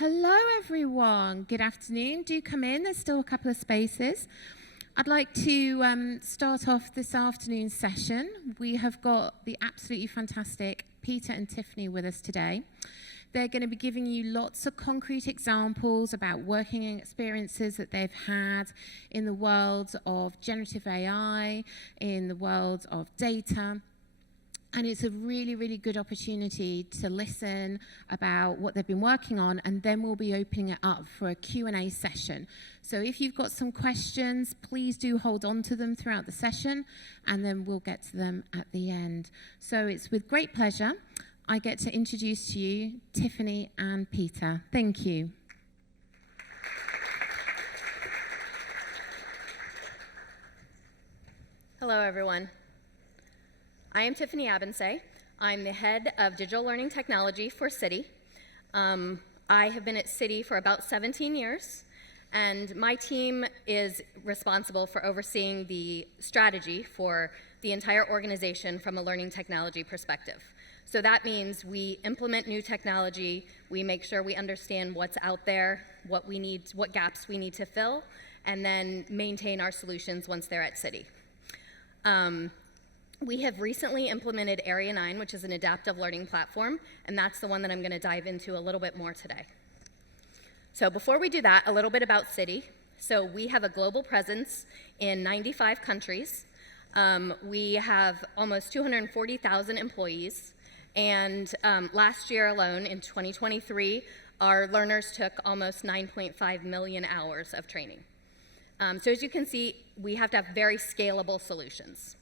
Hello everyone, good afternoon. Do come in, there's still a couple of spaces. I'd like to start off this afternoon's session. We have got the absolutely fantastic Peter and Tiffany with us today. They're going to be giving you lots of concrete examples about working experiences that they've had in the world of generative AI, in the world of data. And it's a really, really good opportunity to listen about what they've been working on, and then we'll be opening it up for a Q&A session. So if you've got some questions, please do hold on to them throughout the session, and then we'll get to them at the end. So it's with great pleasure I get to introduce to you Tiffany and Peter. Thank you. Hello, everyone. I am Tiffany Abense. I'm the head of digital learning technology for Citi. I have been at Citi for about 17 years, and my team is responsible for overseeing the strategy for the entire organization from a learning technology perspective. So that means we implement new technology, we make sure we understand what's out there, what gaps we need to fill, and then maintain our solutions once they're at Citi. We have recently implemented Area 9, which is an adaptive learning platform, and that's the one that I'm going to dive into a little bit more today. So before we do that, a little bit about Citi. So we have a global presence in 95 countries. We have almost 240,000 employees, and last year alone, in 2023, our learners took almost 9.5 million hours of training. So as you can see, we have to have very scalable solutions.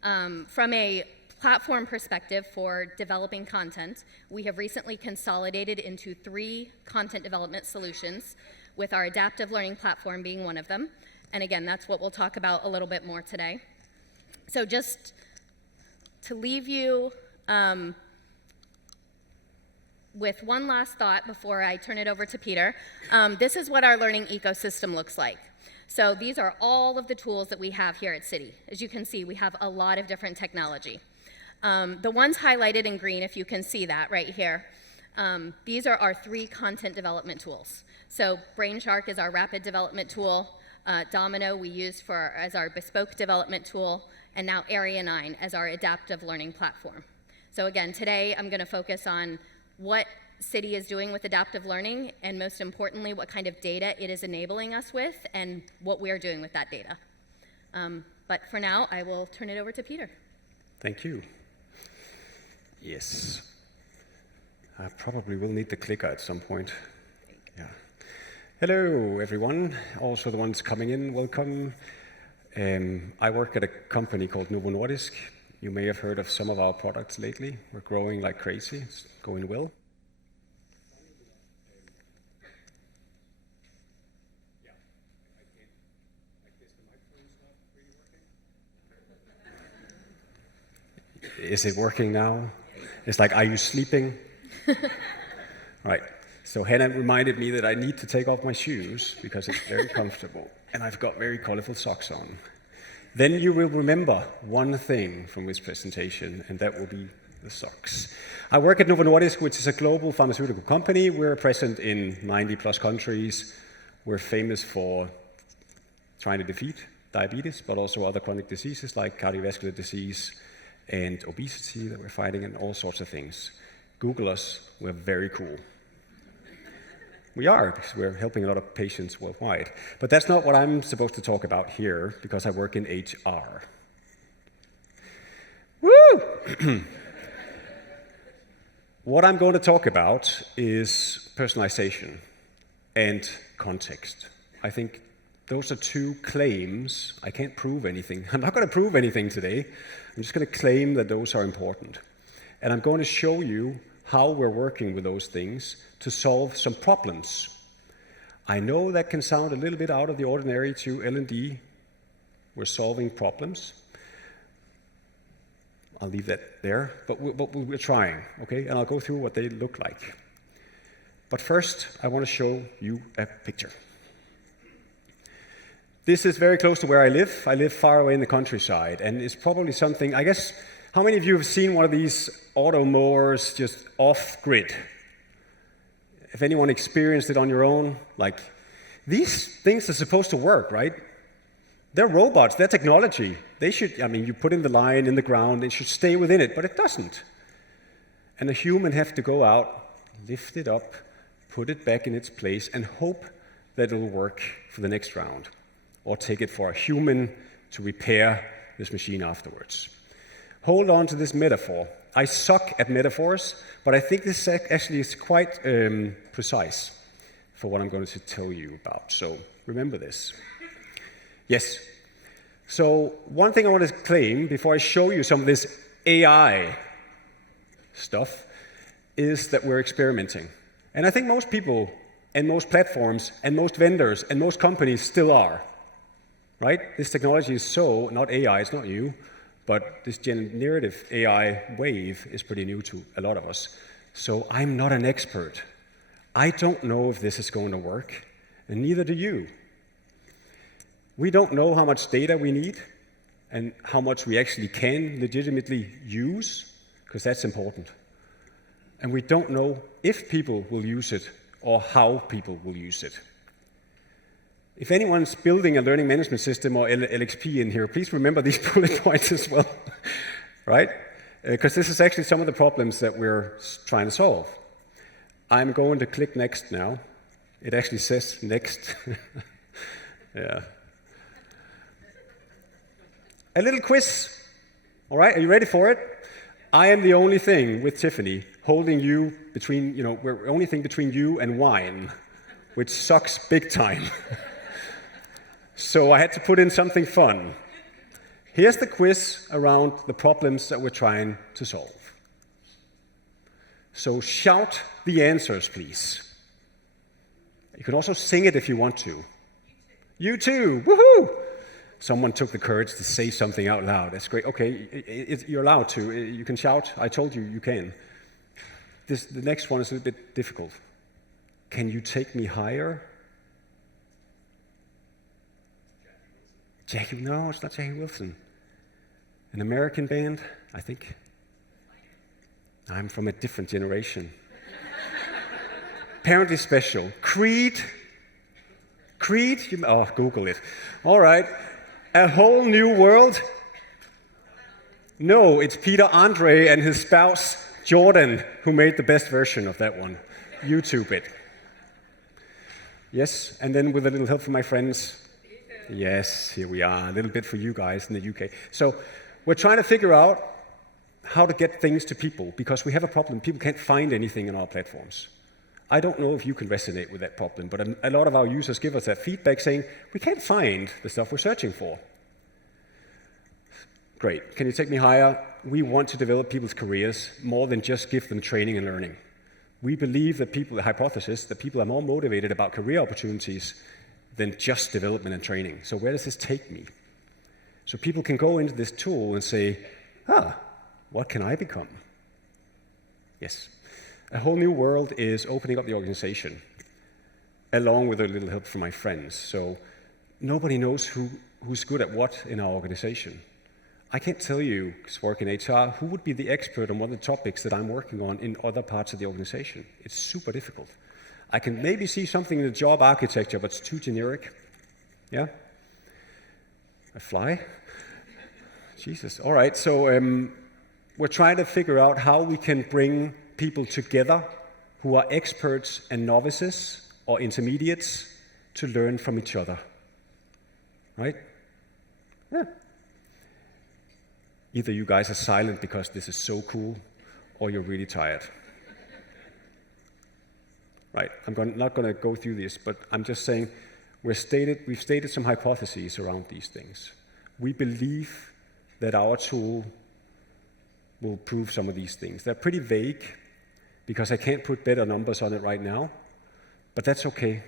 From a platform perspective for developing content, we have recently consolidated into 3 content development solutions, with our adaptive learning platform being one of them. And again, that's what we'll talk about a little bit more today. So just to leave you with one last thought before I turn it over to Peter, this is what our learning ecosystem looks like. So these are all of the tools that we have here at Citi. As you can see, we have a lot of different technology. The ones highlighted in green, if you can see that right here, these are our 3 content development tools. So Brainshark is our rapid development tool, Domino we use as our bespoke development tool, and now Area 9 as our adaptive learning platform. So again, today I'm going to focus on what Citi is doing with adaptive learning, and most importantly, what kind of data it is enabling us with, and what we are doing with that data. But for now, I will turn it over to Peter. Thank you. Yes. I probably will need the clicker at some point. Yeah. Hello, everyone. Also the ones coming in, welcome. I work at a company called Novo Nordisk. You may have heard of some of our products lately. We're growing like crazy. It's going well. Is it working now? It's like, are you sleeping? Right. So Hannah reminded me that I need to take off my shoes because it's very comfortable, and I've got very colorful socks on. Then you will remember one thing from this presentation, and that will be the socks. I work at Novo Nordisk, which is a global pharmaceutical company. We're present in 90+ countries. We're famous for trying to defeat diabetes, but also other chronic diseases like cardiovascular disease and obesity that we're fighting, and all sorts of things. Google us, we're very cool. We are, because we're helping a lot of patients worldwide. But that's not what I'm supposed to talk about here, because I work in HR. Woo! What I'm going to talk about is personalization and context. I think those are 2 claims. I can't prove anything. I'm not going to prove anything today. I'm just going to claim that those are important. And I'm going to show you how we're working with those things to solve some problems. I know that can sound a little bit out of the ordinary to L&D. We're solving problems. I'll leave that there, but we're trying, okay? And I'll go through what they look like. But first, I want to show you a picture. This is very close to where I live. I live far away in the countryside, and it's probably something, I guess, how many of you have seen one of these auto mowers just off-grid? if anyone experienced it on your own, like, these things are supposed to work, right? They're robots, they're technology. They should, I mean, you put in the line in the ground, it should stay within it, but it doesn't. And a human have to go out, lift it up, put it back in its place, and hope that it'll work for the next round. Or take it for a human to repair this machine afterwards. Hold on to this metaphor. I suck at metaphors, but I think this actually is quite precise for what I'm going to tell you about. So remember this. Yes. So one thing I want to claim before I show you some of this AI stuff is that we're experimenting. And I think most people and most platforms and most vendors and most companies still are. Right? This technology is so, not AI, it's not you, but this generative AI wave is pretty new to a lot of us. So I'm not an expert. I don't know if this is going to work, and neither do you. We don't know how much data we need and how much we actually can legitimately use, because that's important. And we don't know if people will use it or how people will use it. If anyone's building a learning management system or LXP in here, please remember these bullet points as well, right? Because this is actually some of the problems that we're trying to solve. I'm going to click next now. It actually says next. Yeah. A little quiz. All right, are you ready for it? I am the only thing with Tiffany holding you between, we're the only thing between you and wine, which sucks big time. So I had to put in something fun. Here's the quiz around the problems that we're trying to solve. So shout the answers, please. You can also sing it if you want to. You too, woohoo! Someone took the courage to say something out loud. That's great. Okay, you're allowed to. You can shout. I told you you can. The next one is a little bit difficult. Can you take me higher? Jackie, no, it's not Jackie Wilson. An American band, I think. I'm from a different generation. Apparently special. Creed? Creed? Google it. All right. A Whole New World? No, it's Peter Andre and his spouse, Jordan, who made the best version of that one. YouTube it. Yes, and then with a little help from my friends. Yes, here we are, a little bit for you guys in the UK. So we're trying to figure out how to get things to people, because we have a problem. People can't find anything in our platforms. I don't know if you can resonate with that problem, but a lot of our users give us that feedback saying, we can't find the stuff we're searching for. Great, can you take me higher? We want to develop people's careers more than just give them training and learning. We believe that the hypothesis that people are more motivated about career opportunities than just development and training. So where does this take me? So people can go into this tool and say, what can I become? Yes. A Whole New World is opening up the organization, along with a little help from my friends. So nobody knows who's good at what in our organization. I can't tell you, because I work in HR, who would be the expert on one of the topics that I'm working on in other parts of the organization. It's super difficult. I can maybe see something in the job architecture, but it's too generic. Yeah? A fly? Jesus. All right, so we're trying to figure out how we can bring people together who are experts and novices or intermediates to learn from each other. Right? Yeah. Either you guys are silent because this is so cool, or you're really tired. Right, not going to go through this, but I'm just saying we've stated some hypotheses around these things. We believe that our tool will prove some of these things. They're pretty vague, because I can't put better numbers on it right now, but that's okay.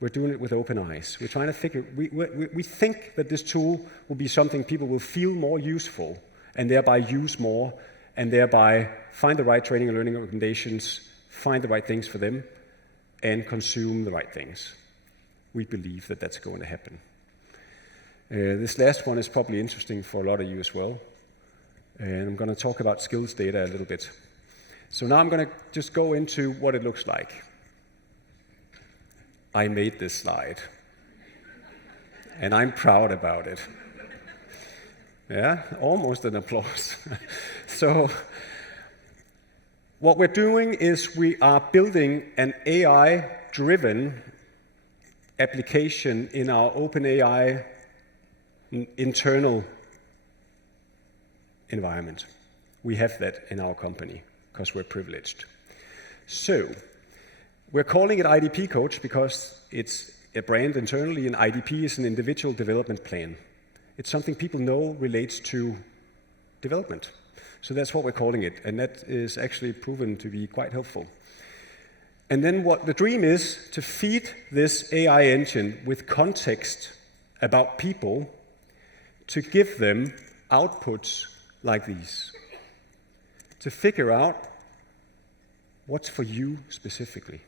We're doing it with open eyes. We're trying to figure, we think that this tool will be something people will feel more useful, and thereby use more, and thereby find the right training and learning recommendations, find the right things for them, and consume the right things. We believe that that's going to happen. This last one is probably interesting for a lot of you as well. And I'm going to talk about skills data a little bit. So now I'm going to just go into what it looks like. I made this slide. And I'm proud about it. Yeah, almost an applause. So, what we're doing is we are building an AI-driven application in our OpenAI internal environment. We have that in our company because we're privileged. So, we're calling it IDP Coach because it's a brand internally, and IDP is an individual development plan. It's something people know relates to development. So that's what we're calling it, and that is actually proven to be quite helpful. And then what the dream is to feed this AI engine with context about people to give them outputs like these, to figure out what's for you specifically.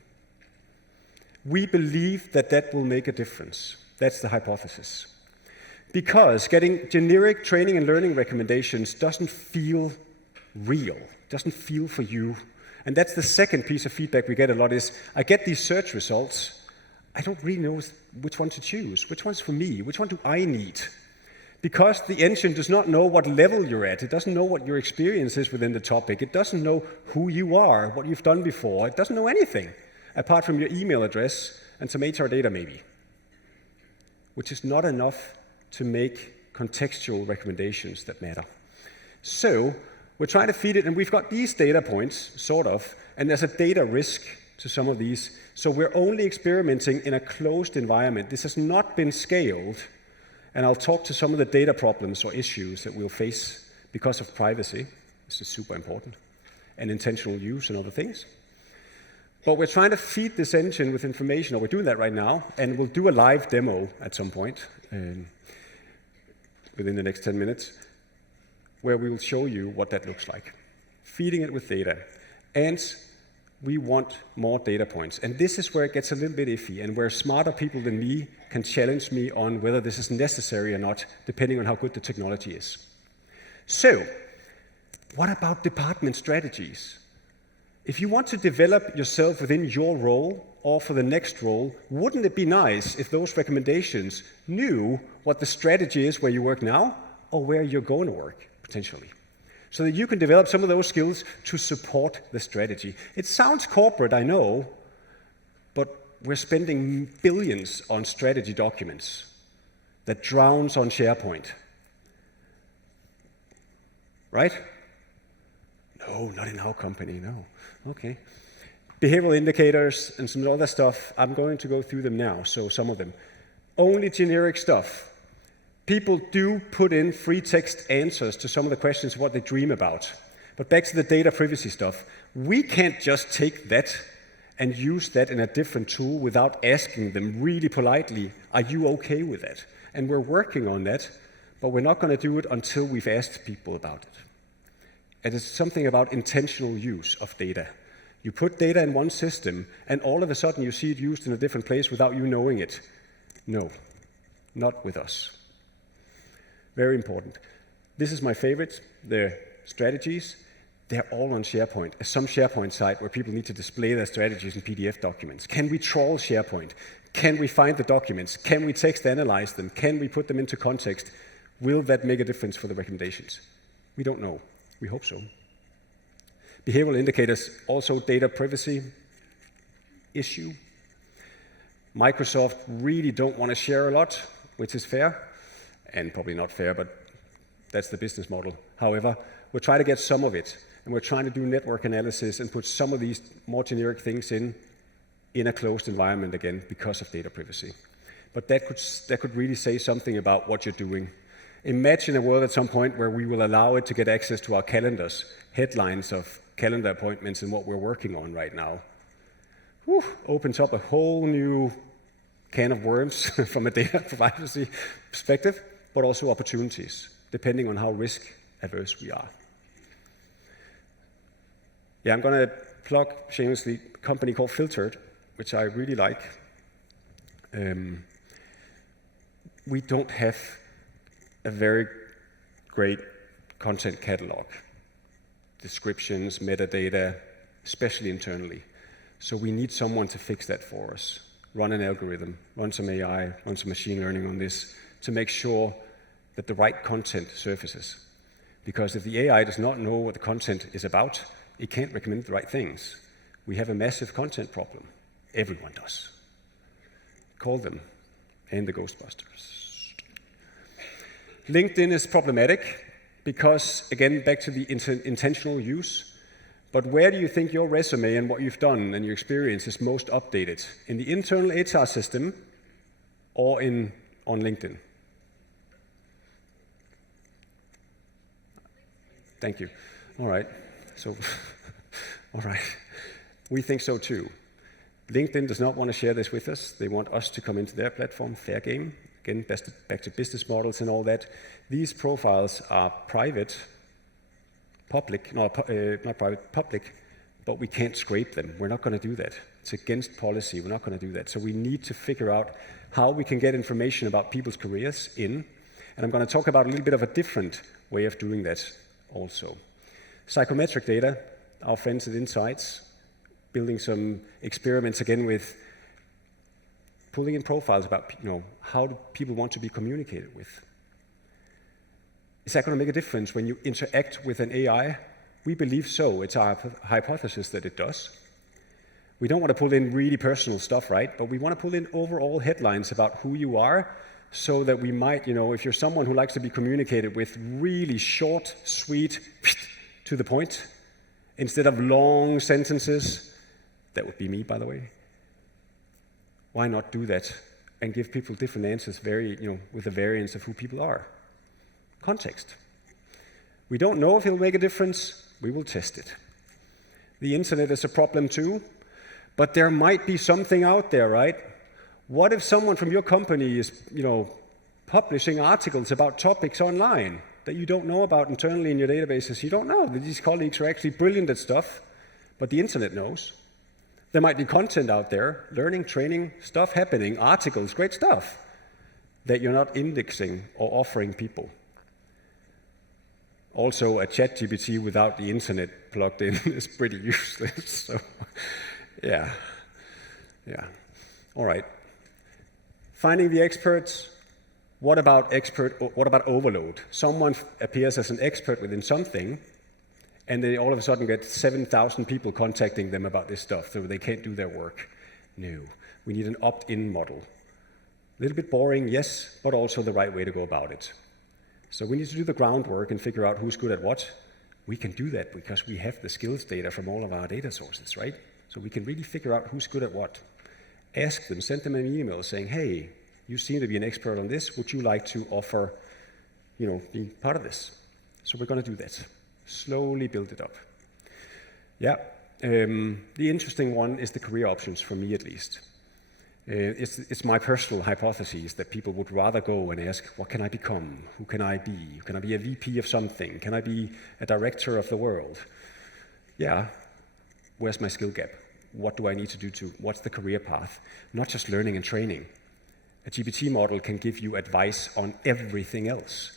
We believe that that will make a difference. That's the hypothesis. Because getting generic training and learning recommendations doesn't feel real, doesn't feel for you. And that's the second piece of feedback we get a lot is, I get these search results, I don't really know which one to choose, which one's for me, which one do I need? Because the engine does not know what level you're at, it doesn't know what your experience is within the topic, it doesn't know who you are, what you've done before, it doesn't know anything, apart from your email address and some HR data maybe, which is not enough to make contextual recommendations that matter. So, we're trying to feed it, and we've got these data points, sort of, and there's a data risk to some of these. So we're only experimenting in a closed environment. This has not been scaled, and I'll talk to some of the data problems or issues that we'll face because of privacy. This is super important, and intentional use and other things. But we're trying to feed this engine with information, or we're doing that right now, and we'll do a live demo at some point within the next 10 minutes, where we will show you what that looks like. Feeding it with data. And we want more data points. And this is where it gets a little bit iffy, and where smarter people than me can challenge me on whether this is necessary or not, depending on how good the technology is. So, what about department strategies? If you want to develop yourself within your role or for the next role, wouldn't it be nice if those recommendations knew what the strategy is where you work now or where you're going to work, potentially? So that you can develop some of those skills to support the strategy. It sounds corporate, I know, but we're spending billions on strategy documents that drowns on SharePoint. Right? No, not in our company, no. Okay. Behavioral indicators and some other stuff, I'm going to go through them now, so some of them. Only generic stuff. People do put in free text answers to some of the questions of what they dream about. But back to the data privacy stuff. We can't just take that and use that in a different tool without asking them really politely, are you okay with that? And we're working on that, but we're not going to do it until we've asked people about it. And it's something about intentional use of data. You put data in one system, and all of a sudden you see it used in a different place without you knowing it. No, not with us. Very important. This is my favorite, the strategies. They're all on SharePoint. Some SharePoint site where people need to display their strategies in PDF documents. Can we trawl SharePoint? Can we find the documents? Can we text analyze them? Can we put them into context? Will that make a difference for the recommendations? We don't know. We hope so. Behavioral indicators, also data privacy issue. Microsoft really don't want to share a lot, which is fair, and probably not fair, but that's the business model. However, we'll try to get some of it, and we're trying to do network analysis and put some of these more generic things in a closed environment again because of data privacy. But that could really say something about what you're doing. Imagine a world at some point where we will allow it to get access to our calendars, headlines of calendar appointments and what we're working on right now. Whew, opens up a whole new can of worms from a data privacy perspective, but also opportunities, depending on how risk averse we are. Yeah, I'm going to plug shamelessly a company called Filtered, which I really like. We don't have a very great content catalog, descriptions, metadata, especially internally. So we need someone to fix that for us. run an algorithm, run some AI, run some machine learning on this to make sure that the right content surfaces. Because if the AI does not know what the content is about, it can't recommend the right things. We have a massive content problem. Everyone does. Call them and the Ghostbusters. LinkedIn is problematic because, again, back to the intentional use. But where do you think your resume and what you've done and your experience is most updated? In the internal HR system or on LinkedIn? Thank you. All right. So, all right. We think so too. LinkedIn does not want to share this with us. They want us to come into their platform, fair game. Again, back to business models and all that. These profiles are private, public, not private, public, but we can't scrape them. We're not going to do that. It's against policy. We're not going to do that. So we need to figure out how we can get information about people's careers in. And I'm going to talk about a little bit of a different way of doing that also. Psychometric data, our friends at Insights, building some experiments again with pulling in profiles about how do people want to be communicated with. Is that going to make a difference when you interact with an AI? We believe so. It's our hypothesis that it does. We don't want to pull in really personal stuff, right? But we want to pull in overall headlines about who you are so that we might, if you're someone who likes to be communicated with, really short, sweet, to the point, instead of long sentences. That would be me, by the way. Why not do that and give people different answers with a variance of who people are? Context. We don't know if it'll make a difference. We will test it. The internet is a problem too, but there might be something out there, right? What if someone from your company is, publishing articles about topics online that you don't know about internally in your databases? You don't know that these colleagues are actually brilliant at stuff, but the internet knows. There might be content out there, learning, training, stuff happening, articles, great stuff, that you're not indexing or offering people. Also, a ChatGPT without the internet plugged in is pretty useless. So, yeah. All right. Finding the experts. What about overload? Someone appears as an expert within something, and they all of a sudden get 7,000 people contacting them about this stuff, so they can't do their work. No. We need an opt-in model. A little bit boring, yes, but also the right way to go about it. So we need to do the groundwork and figure out who's good at what. We can do that because we have the skills data from all of our data sources, right? So we can really figure out who's good at what. Ask them, send them an email saying, hey, you seem to be an expert on this. Would you like to offer, being part of this? So we're going to do that. Slowly build it up. Yeah. The interesting one is the career options, for me at least. It's my personal hypothesis that people would rather go and ask, what can I become? Who can I be? Can I be a VP of something? Can I be a director of the world? Yeah. Where's my skill gap? What do I need to do what's the career path? Not just learning and training. A GPT model can give you advice on everything else.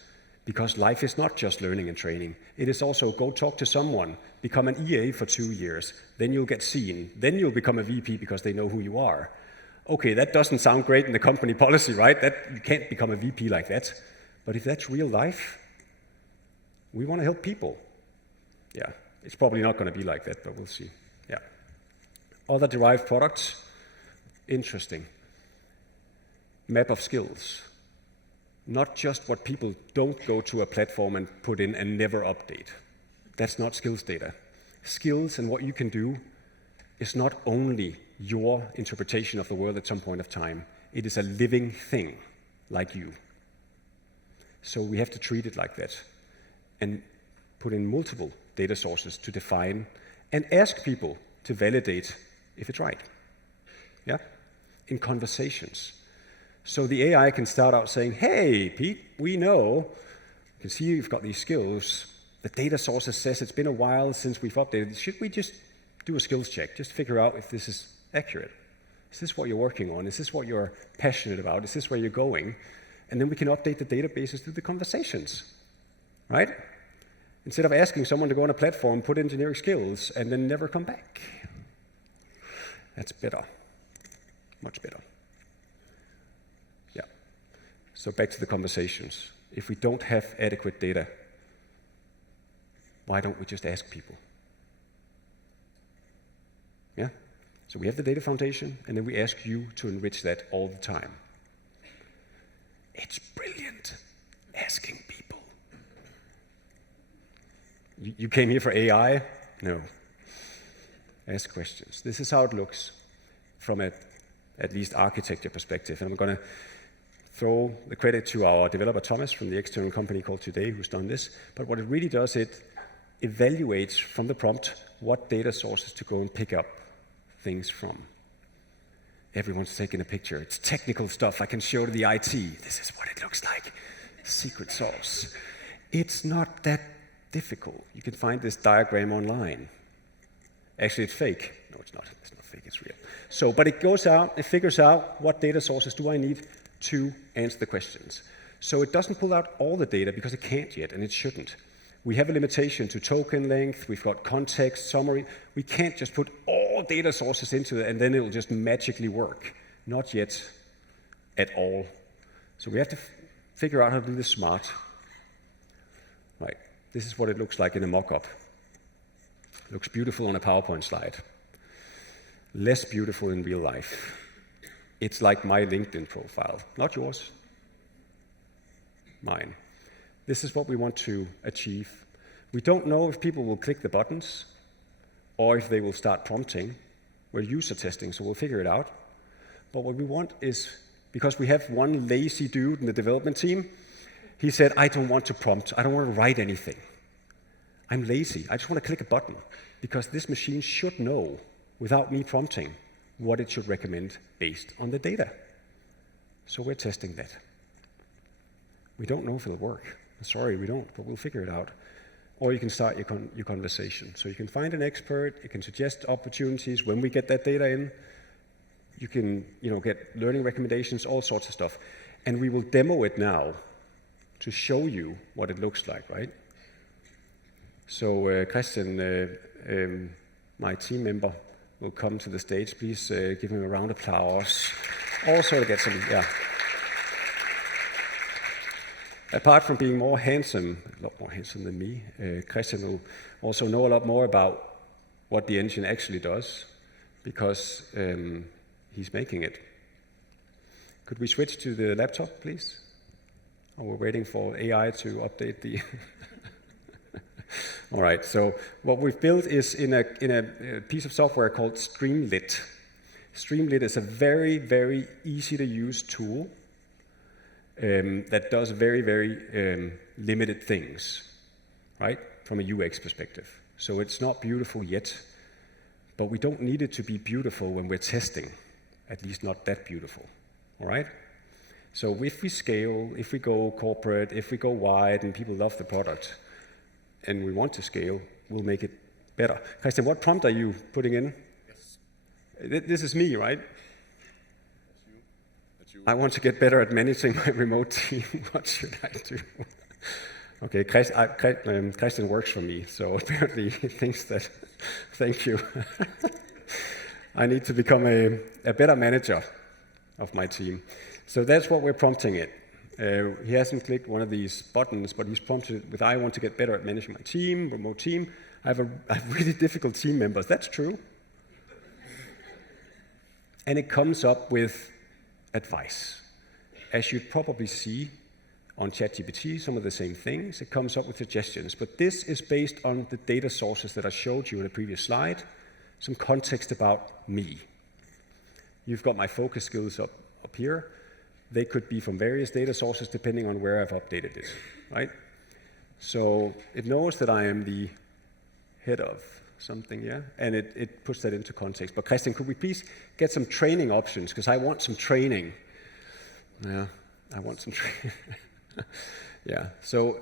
Because life is not just learning and training. It is also go talk to someone, become an EA for 2 years, then you'll get seen, then you'll become a VP because they know who you are. Okay, that doesn't sound great in the company policy, right? That you can't become a VP like that. But if that's real life, we want to help people. Yeah, it's probably not going to be like that, but we'll see. Yeah. Other derived products, interesting. Map of skills. Not just what people don't go to a platform and put in and never update. That's not skills data. Skills and what you can do is not only your interpretation of the world at some point of time. It is a living thing, like you. So we have to treat it like that and put in multiple data sources to define and ask people to validate if it's right. Yeah? In conversations. So the AI can start out saying, hey, Pete, we know, you can see you've got these skills. The data sources says it's been a while since we've updated. Should we just do a skills check? Just figure out if this is accurate. Is this what you're working on? Is this what you're passionate about? Is this where you're going? And then we can update the databases through the conversations, right? Instead of asking someone to go on a platform, put in generic skills, and then never come back. That's better. Much better. So back to the conversations. If we don't have adequate data, why don't we just ask people? Yeah? So we have the data foundation, and then we ask you to enrich that all the time. It's brilliant, asking people. You came here for AI? No. Ask questions. This is how it looks from at least architecture perspective. And I'm going to throw the credit to our developer, Thomas, from the external company called Today, who's done this. But what it really does, it evaluates from the prompt what data sources to go and pick up things from. Everyone's taking a picture. It's technical stuff. I can show to the IT. This is what it looks like. Secret sauce. It's not that difficult. You can find this diagram online. Actually, it's fake. No, it's not. It's not fake. It's real. So, but it goes out, it figures out what data sources do I need to answer the questions. So it doesn't pull out all the data because it can't yet, and it shouldn't. We have a limitation to token length. We've got context, summary. We can't just put all data sources into it and then it'll just magically work. Not yet at all. So we have to figure out how to do this smart. Right. This is what it looks like in a mock-up. Looks beautiful on a PowerPoint slide. Less beautiful in real life. It's like my LinkedIn profile. Not yours. Mine. This is what we want to achieve. We don't know if people will click the buttons or if they will start prompting. We're user testing, so we'll figure it out. But what we want is, because we have one lazy dude in the development team, he said, I don't want to prompt. I don't want to write anything. I'm lazy. I just want to click a button because this machine should know, without me prompting, what it should recommend based on the data. So we're testing that. We don't know if it'll work. Sorry, we don't, but we'll figure it out. Or you can start your conversation. So you can find an expert, you can suggest opportunities. When we get that data in, you can get learning recommendations, all sorts of stuff. And we will demo it now to show you what it looks like, right? So Christian, my team member, will come to the stage. Please give him a round of applause. Also to get some, yeah. Apart from being more handsome, a lot more handsome than me, Christian will also know a lot more about what the engine actually does, because he's making it. Could we switch to the laptop, please? Oh, we're waiting for AI to update the... All right, so what we've built is in a piece of software called Streamlit. Streamlit is a very, very easy to use tool that does very, very limited things, right, from a UX perspective. So it's not beautiful yet, but we don't need it to be beautiful when we're testing, at least not that beautiful, all right? So if we scale, if we go corporate, if we go wide and people love the product, and we want to scale, we'll make it better. Christian, what prompt are you putting in? Yes. This is me, right? I want to get better at managing my remote team. What should I do? Okay, Christian works for me, so apparently he thinks that, thank you. I need to become a better manager of my team. So that's what we're prompting it. He hasn't clicked one of these buttons, but he's prompted it with, I want to get better at managing my team, remote team. I have really difficult team members. That's true. And it comes up with advice. As you'd probably see on ChatGPT, some of the same things. It comes up with suggestions. But this is based on the data sources that I showed you in the previous slide, some context about me. You've got my focus skills up here. They could be from various data sources depending on where I've updated it, right? So it knows that I am the head of something, yeah? And it puts that into context. But Christian, could we please get some training options? Because I want some training. Yeah, I want some training. Yeah, so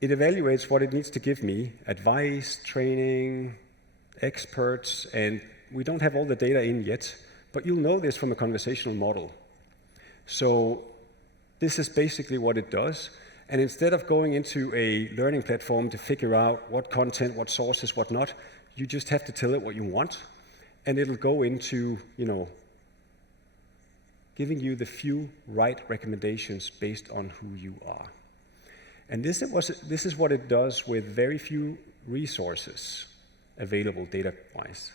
it evaluates what it needs to give me, advice, training, experts, and we don't have all the data in yet, but you'll know this from a conversational model. So this is basically what it does. And instead of going into a learning platform to figure out what content, what sources, what not, you just have to tell it what you want, and it'll go into, give giving you the few right recommendations based on who you are. And this is what it does with very few resources available data-wise.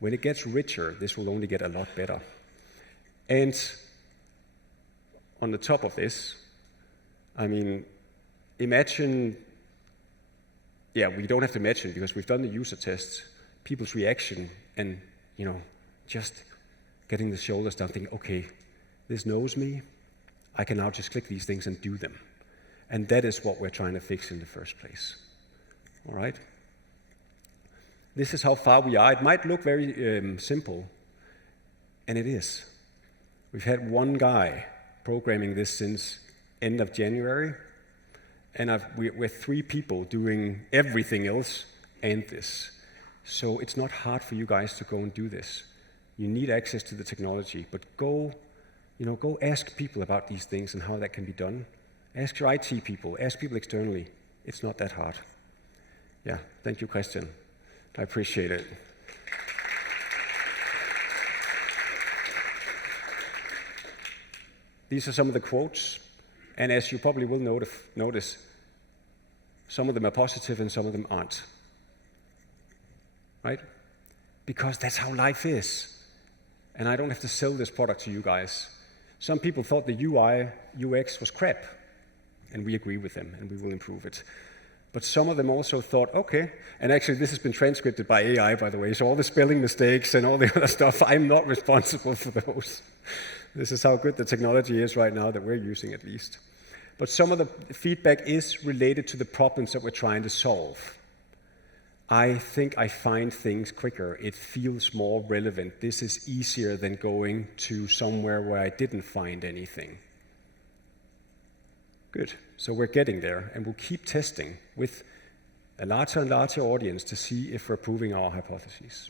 When it gets richer, this will only get a lot better. And on the top of this, I mean, imagine, yeah, we don't have to imagine because we've done the user tests, people's reaction and, just getting the shoulders down, thinking, okay, this knows me, I can now just click these things and do them. And that is what we're trying to fix in the first place. All right? This is how far we are. It might look very simple, and it is. We've had one guy programming this since end of January, and we're 3 people doing everything else and this. So it's not hard for you guys to go and do this. You need access to the technology, but go ask people about these things and how that can be done. Ask your IT people, ask people externally. It's not that hard. Yeah, thank you, Christian. I appreciate it. These are some of the quotes, and as you probably will notice, some of them are positive and some of them aren't. Right? Because that's how life is. And I don't have to sell this product to you guys. Some people thought the UI, UX was crap, and we agree with them, and we will improve it. But some of them also thought, okay, and actually this has been transcribed by AI, by the way, so all the spelling mistakes and all the other stuff, I'm not responsible for those. This is how good the technology is right now that we're using, at least. But some of the feedback is related to the problems that we're trying to solve. I think I find things quicker. It feels more relevant. This is easier than going to somewhere where I didn't find anything. Good. So we're getting there, and we'll keep testing with a larger and larger audience to see if we're proving our hypotheses.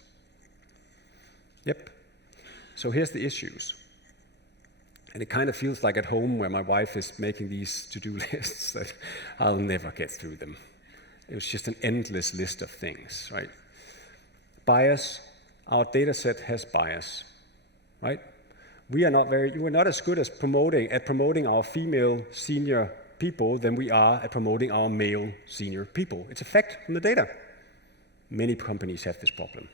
Yep. So here's the issues. And it kind of feels like at home where my wife is making these to-do lists that I'll never get through them. It was just an endless list of things, right? Bias. Our data set has bias, right? We're not as good as promoting our female senior people than we are at promoting our male senior people. It's a fact from the data. Many companies have this problem.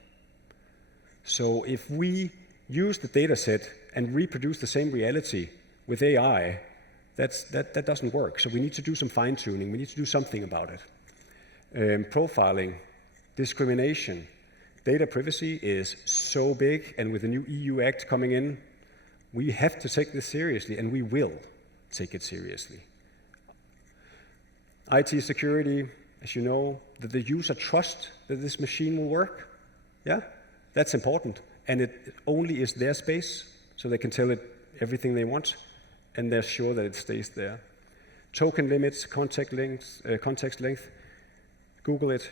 So if we use the data set and reproduce the same reality with AI, that doesn't work. So we need to do some fine-tuning. We need to do something about it. Profiling, discrimination, data privacy is so big, and with the new EU Act coming in, we have to take this seriously, and we will take it seriously. IT security, as you know, that the user trust that this machine will work. Yeah, that's important. And it only is their space, so they can tell it everything they want, and they're sure that it stays there. Token limits, context length, Google it.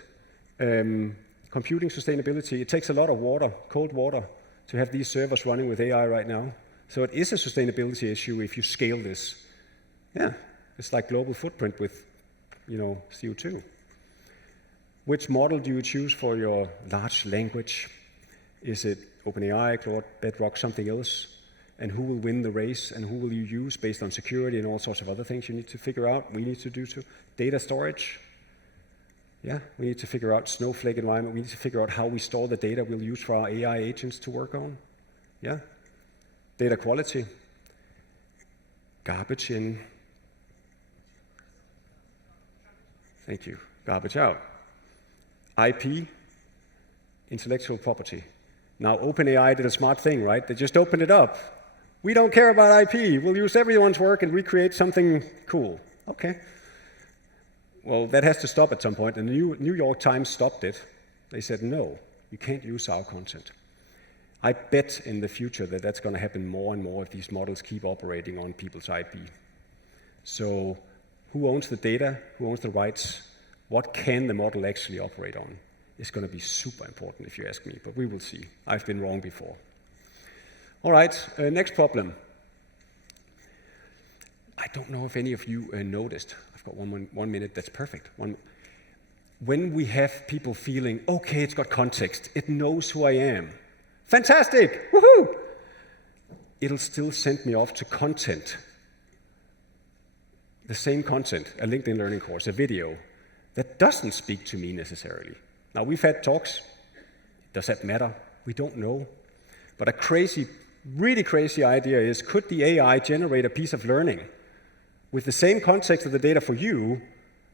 Computing sustainability, it takes a lot of water, cold water, to have these servers running with AI right now. So it is a sustainability issue if you scale this. Yeah, it's like global footprint with, CO2. Which model do you choose for your large language? Is it OpenAI, Claude, Bedrock, something else? And who will win the race, and who will you use based on security and all sorts of other things you need to figure out, we need to do too. Data storage. Yeah, we need to figure out Snowflake environment. We need to figure out how we store the data we'll use for our AI agents to work on. Yeah. Data quality. Garbage in. Thank you. Garbage out. IP, intellectual property. Now, OpenAI did a smart thing, right? They just opened it up. We don't care about IP. We'll use everyone's work and recreate something cool. Okay. Well, that has to stop at some point, and the New York Times stopped it. They said, no, you can't use our content. I bet in the future that that's going to happen more and more if these models keep operating on people's IP. So who owns the data? Who owns the rights? What can the model actually operate on? It's going to be super important if you ask me, but we will see. I've been wrong before. All right, next problem. I don't know if any of you noticed. I've got one minute, that's perfect. When we have people feeling, okay, it's got context, it knows who I am. Fantastic, woohoo! it'll still send me off to content. The same content, a LinkedIn Learning course, a video, that doesn't speak to me necessarily. Now, we've had talks. Does that matter? We don't know. But a crazy, really crazy idea is, could the AI generate a piece of learning with the same context of the data for you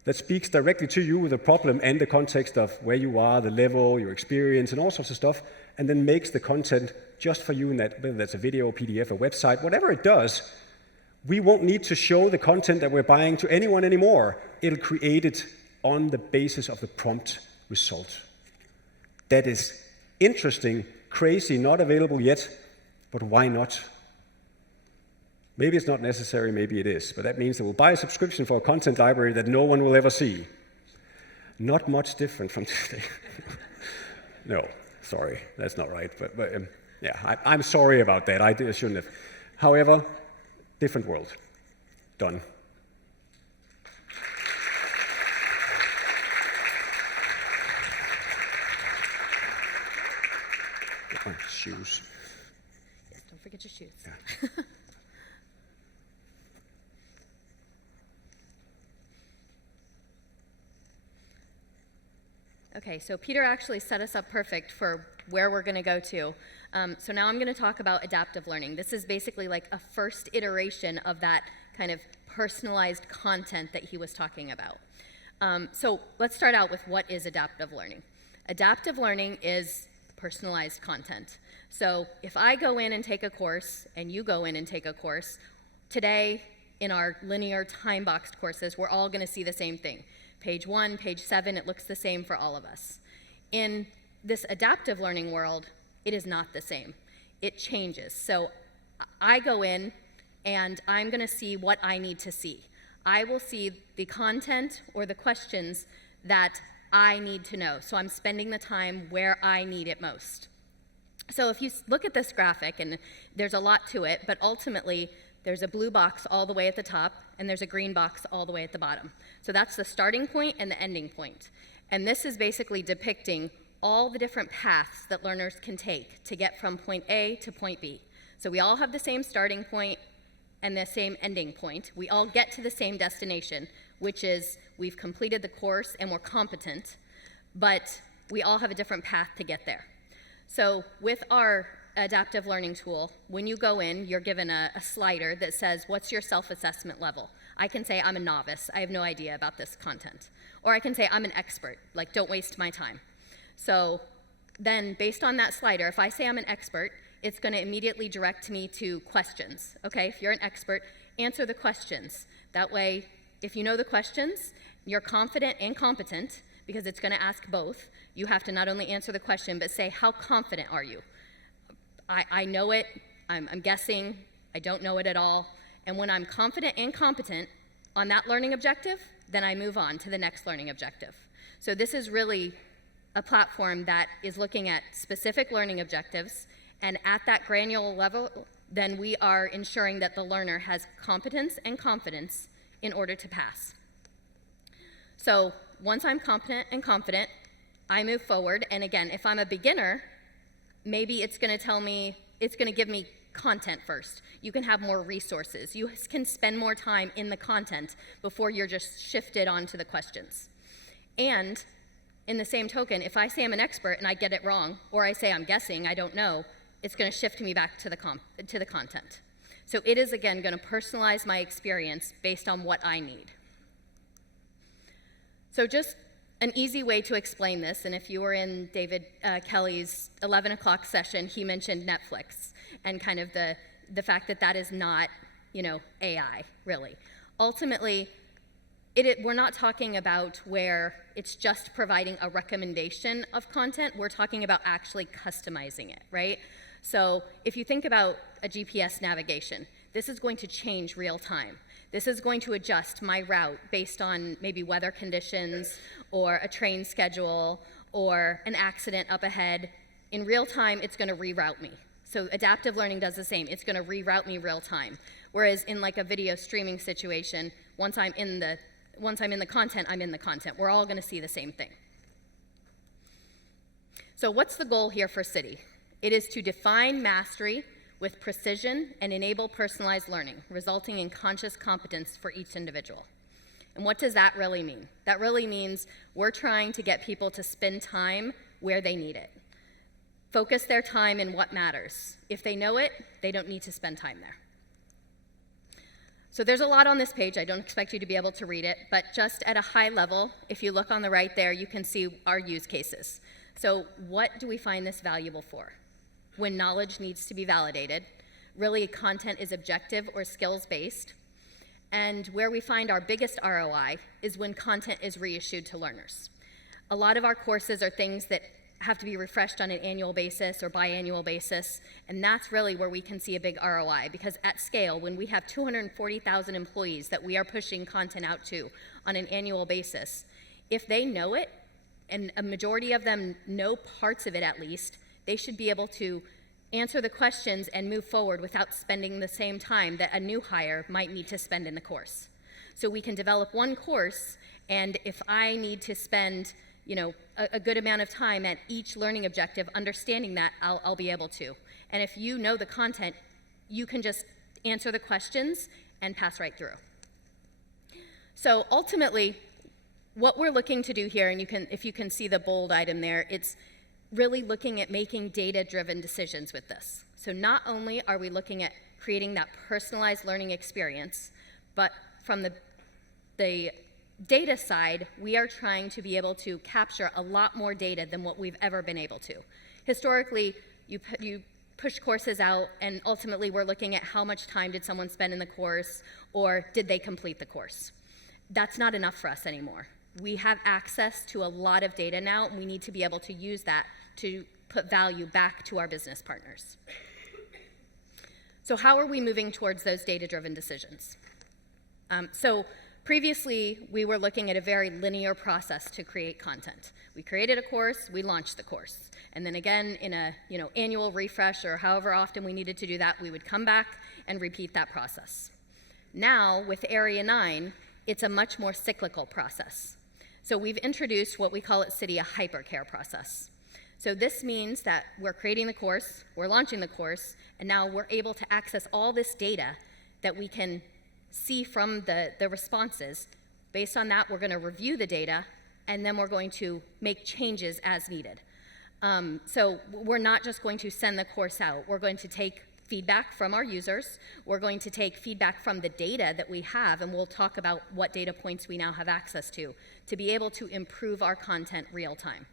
that speaks directly to you with a problem and the context of where you are, the level, your experience, and all sorts of stuff, and then makes the content just for you, in that, whether that's a video, a PDF, a website, whatever it does, we won't need to show the content that we're buying to anyone anymore. It'll create it on the basis of the prompt result. That is interesting, crazy, not available yet, but why not? Maybe it's not necessary, maybe it is, but that means that we'll buy a subscription for a content library that no one will ever see. Not much different from today. No, sorry, that's not right. But yeah, I'm sorry about that. I shouldn't have. However, different world. Done. Oh, shoes. Yes, don't forget your shoes. Yeah. Okay, so Peter actually set us up perfect for where we're going to go to. So now I'm going to talk about adaptive learning. This is basically like a first iteration of that kind of personalized content that he was talking about. So let's start out with what is adaptive learning. Adaptive learning is personalized content. So if I go in and take a course, and you go in and take a course, today in our linear time-boxed courses, we're all going to see the same thing. Page 1, page 7, it looks the same for all of us. In this adaptive learning world, it is not the same. It changes. So I go in and I'm going to see what I need to see. I will see the content or the questions that I need to know. So I'm spending the time where I need it most. So if you look at this graphic, and there's a lot to it, but ultimately there's a blue box all the way at the top, and there's a green box all the way at the bottom. So that's the starting point and the ending point. And this is basically depicting all the different paths that learners can take to get from point A to point B. So we all have the same starting point and the same ending point. We all get to the same destination, which is we've completed the course and we're competent, but we all have a different path to get there. So with our adaptive learning tool, when you go in, you're given a slider that says, what's your self-assessment level? I can say I'm a novice, I have no idea about this content. Or I can say I'm an expert, like don't waste my time. So then based on that slider, if I say I'm an expert, it's going to immediately direct me to questions. Okay, if you're an expert, answer the questions. That way, if you know the questions, you're confident and competent, because it's going to ask both. You have to not only answer the question, but say, how confident are you? I know it, I'm guessing, I don't know it at all. And when I'm confident and competent on that learning objective, then I move on to the next learning objective. So this is really a platform that is looking at specific learning objectives, and at that granular level, then we are ensuring that the learner has competence and confidence in order to pass. So once I'm competent and confident, I move forward, and again, if I'm a beginner, maybe it's going to tell me, it's going to give me content first. You can have more resources. You can spend more time in the content before you're just shifted onto the questions. And in the same token, if I say I'm an expert and I get it wrong, or I say I'm guessing, I don't know, it's going to shift me back to the content. So it is, again, going to personalize my experience based on what I need. So just an easy way to explain this, and if you were in David Kelly's 11 o'clock session, he mentioned Netflix and kind of the fact that that is not, AI, really. Ultimately, we're not talking about where it's just providing a recommendation of content. We're talking about actually customizing it, right? So if you think about a GPS navigation, this is going to change real time. This is going to adjust my route based on maybe weather conditions or a train schedule or an accident up ahead. In real time, it's going to reroute me. So adaptive learning does the same. It's going to reroute me real time. Whereas in like a video streaming situation, once I'm in the content, I'm in the content. We're all going to see the same thing. So what's the goal here for City? It is to define mastery with precision and enable personalized learning, resulting in conscious competence for each individual. And what does that really mean? That really means we're trying to get people to spend time where they need it. Focus their time in what matters. If they know it, they don't need to spend time there. So there's a lot on this page. I don't expect you to be able to read it, but just at a high level, if you look on the right there, you can see our use cases. So what do we find this valuable for? When knowledge needs to be validated, really content is objective or skills-based, and where we find our biggest ROI is when content is reissued to learners. A lot of our courses are things that have to be refreshed on an annual basis or biannual basis, and that's really where we can see a big ROI, because at scale, when we have 240,000 employees that we are pushing content out to on an annual basis, if they know it, and a majority of them know parts of it at least, they should be able to answer the questions and move forward without spending the same time that a new hire might need to spend in the course. So we can develop one course, and if I need to spend a good amount of time at each learning objective, understanding that, I'll be able to. And if you know the content, you can just answer the questions and pass right through. So ultimately, what we're looking to do here, and if you can see the bold item there, it's really looking at making data-driven decisions with this. So not only are we looking at creating that personalized learning experience, but from the data side, we are trying to be able to capture a lot more data than what we've ever been able to. Historically, you push courses out, and ultimately we're looking at how much time did someone spend in the course, or did they complete the course. That's not enough for us anymore. We have access to a lot of data now, and we need to be able to use that to put value back to our business partners. So how are we moving towards those data-driven decisions? Previously, we were looking at a very linear process to create content. We created a course, we launched the course. And then again, in a annual refresh or however often we needed to do that, we would come back and repeat that process. Now, with Area 9, it's a much more cyclical process. So we've introduced what we call at City a hypercare process. So this means that we're creating the course, we're launching the course, and now we're able to access all this data that we can see from the responses. Based on that, we're going to review the data, and then we're going to make changes as needed. So we're not just going to send the course out. We're going to take feedback from our users. We're going to take feedback from the data that we have, and we'll talk about what data points we now have access to be able to improve our content real time.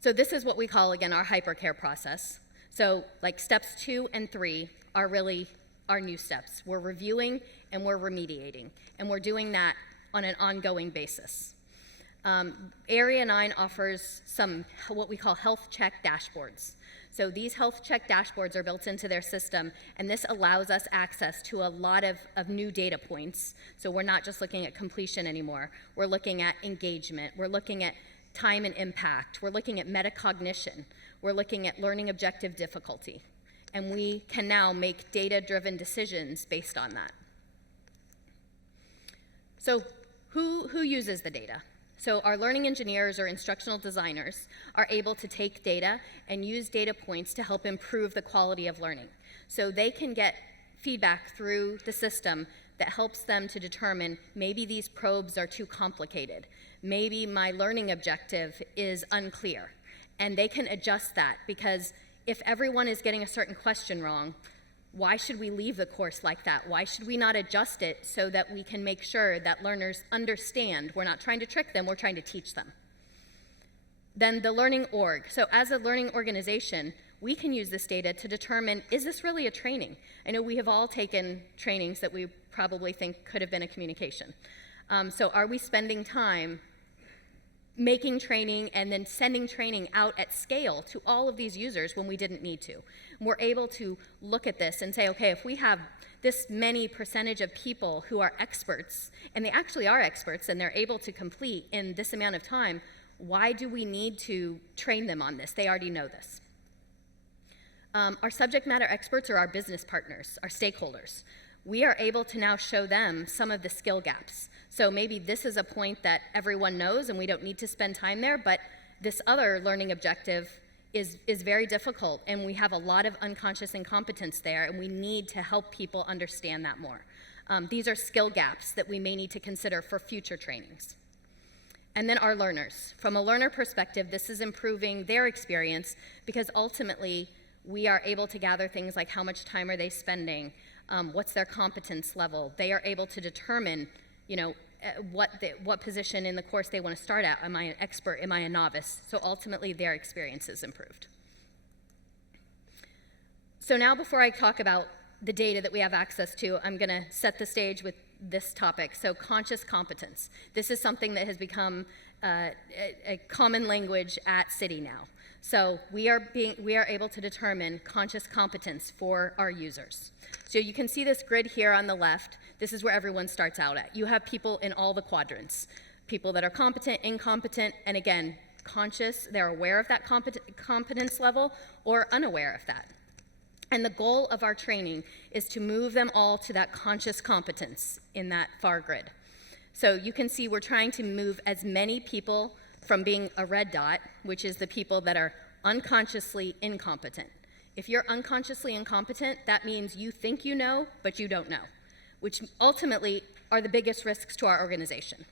So this is what we call, again, our hypercare process. So like steps 2 and 3 are really our new steps. We're reviewing and we're remediating, and we're doing that on an ongoing basis. Area 9 offers some what we call health check dashboards. So these health check dashboards are built into their system, and this allows us access to a lot of new data points. So we're not just looking at completion anymore. We're looking at engagement. We're looking at time and impact. We're looking at metacognition. We're looking at learning objective difficulty. And we can now make data-driven decisions based on that. So who uses the data? So our learning engineers or instructional designers are able to take data and use data points to help improve the quality of learning. So they can get feedback through the system that helps them to determine maybe these probes are too complicated. Maybe my learning objective is unclear. And they can adjust that, because if everyone is getting a certain question wrong, why should we leave the course like that? Why should we not adjust it so that we can make sure that learners understand? We're not trying to trick them, we're trying to teach them. Then the learning org. So as a learning organization, we can use this data to determine, is this really a training? I know we have all taken trainings that we probably think could have been a communication. So are we spending time making training and then sending training out at scale to all of these users when we didn't need to? We're able to look at this and say, okay, if we have this many percentage of people who are experts, and they actually are experts and they're able to complete in this amount of time, why do we need to train them on this? They already know this. Our subject matter experts are our business partners, our stakeholders. We are able to now show them some of the skill gaps. So maybe this is a point that everyone knows and we don't need to spend time there, but this other learning objective is very difficult, and we have a lot of unconscious incompetence there, and we need to help people understand that more. These are skill gaps that we may need to consider for future trainings. And then our learners. From a learner perspective, this is improving their experience because ultimately we are able to gather things like how much time are they spending, what's their competence level. They are able to determine, what position in the course they want to start at. Am I an expert? Am I a novice? So ultimately their experience is improved. So now before I talk about the data that we have access to, I'm going to set the stage with this topic. So conscious competence. This is something that has become a common language at City now. So we are able to determine conscious competence for our users. So you can see this grid here on the left. This is where everyone starts out at. You have people in all the quadrants. People that are competent, incompetent, and again, conscious, they're aware of that competence level or unaware of that. And the goal of our training is to move them all to that conscious competence in that far grid. So you can see we're trying to move as many people from being a red dot, which is the people that are unconsciously incompetent. If you're unconsciously incompetent, that means you think you know, but you don't know, which ultimately are the biggest risks to our organization.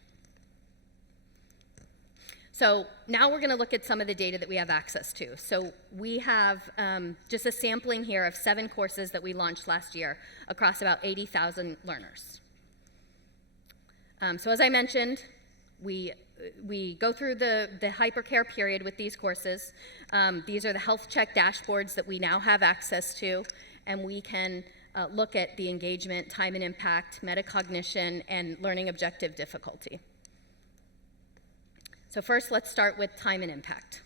So now we're going to look at some of the data that we have access to. So we have just a sampling here of 7 courses that we launched last year across about 80,000 learners. So as I mentioned, we go through the hypercare period with these courses. These are the health check dashboards that we now have access to, and we can look at the engagement, time and impact, metacognition, and learning objective difficulty. So first, let's start with time and impact.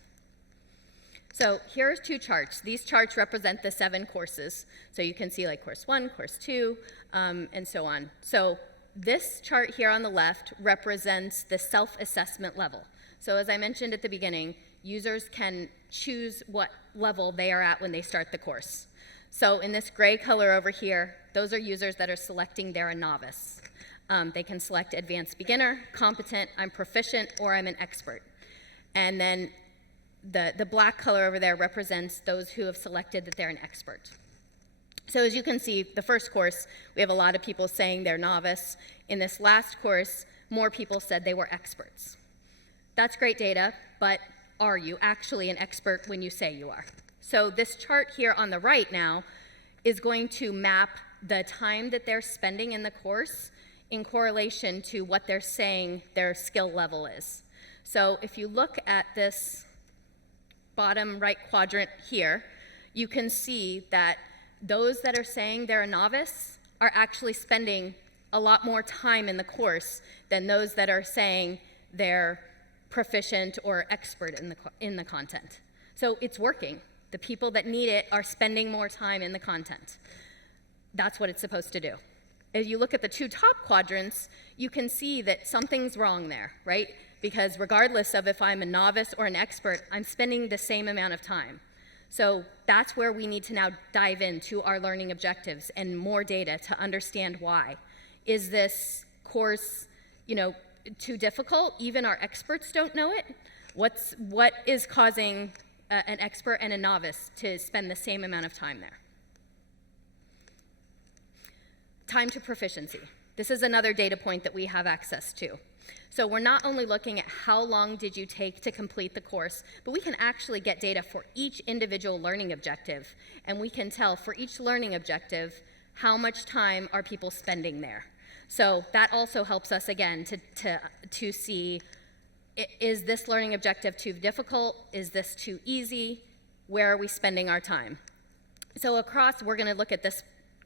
So here's 2 charts. These charts represent the 7 courses. So you can see like course 1, course 2, and so on. So this chart here on the left represents the self-assessment level. So as I mentioned at the beginning, users can choose what level they are at when they start the course. So in this gray color over here, those are users that are selecting they're a novice. They can select advanced beginner, competent, I'm proficient, or I'm an expert. And then the black color over there represents those who have selected that they're an expert. So as you can see, the first course, we have a lot of people saying they're novice. In this last course, more people said they were experts. That's great data, but are you actually an expert when you say you are? So this chart here on the right now is going to map the time that they're spending in the course in correlation to what they're saying their skill level is. So if you look at this bottom right quadrant here, you can see that those that are saying they're a novice are actually spending a lot more time in the course than those that are saying they're proficient or expert in the content. So it's working. The people that need it are spending more time in the content. That's what it's supposed to do. If you look at the 2 top quadrants, you can see that something's wrong there, right? Because regardless of if I'm a novice or an expert, I'm spending the same amount of time. So that's where we need to now dive into our learning objectives and more data to understand why. Is this course, too difficult? Even our experts don't know it. What is causing an expert and a novice to spend the same amount of time there? Time to proficiency. This is another data point that we have access to. So we're not only looking at how long did you take to complete the course, but we can actually get data for each individual learning objective, and we can tell for each learning objective how much time are people spending there. So that also helps us, again, to see, is this learning objective too difficult? Is this too easy? Where are we spending our time? So across, we're going to look at this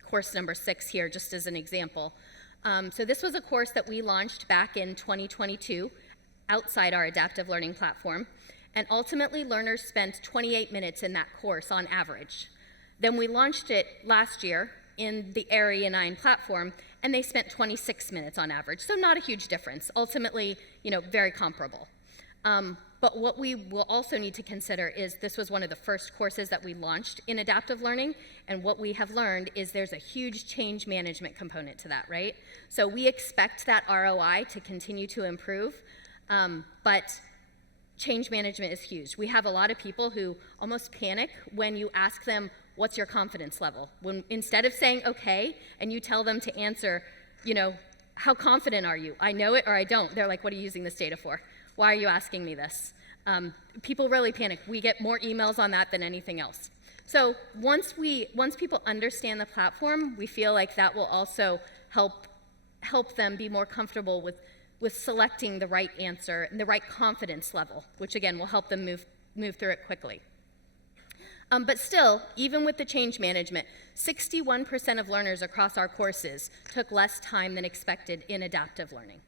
course number 6 here, just as an example. So this was a course that we launched back in 2022 outside our adaptive learning platform, and ultimately learners spent 28 minutes in that course on average. Then we launched it last year in the Area 9 platform, and they spent 26 minutes on average, so not a huge difference. Ultimately, very comparable. But what we will also need to consider is this was one of the first courses that we launched in adaptive learning, and what we have learned is there's a huge change management component to that, right? So we expect that ROI to continue to improve, but change management is huge. We have a lot of people who almost panic when you ask them, what's your confidence level? When instead of saying okay, and you tell them to answer, how confident are you? I know it or I don't. They're like, what are you using this data for? Why are you asking me this? People really panic. We get more emails on that than anything else. So once people understand the platform, we feel like that will also help them be more comfortable with selecting the right answer and the right confidence level, which again will help them move through it quickly. But still, even with the change management, 61% of learners across our courses took less time than expected in adaptive learning.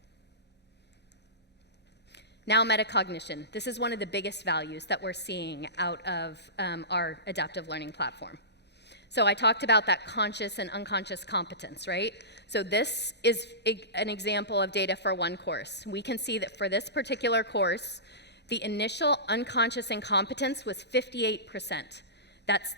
Now, metacognition. This is one of the biggest values that we're seeing out of our adaptive learning platform. So I talked about that conscious and unconscious competence, right? So this is an example of data for one course. We can see that for this particular course, the initial unconscious incompetence was 58%.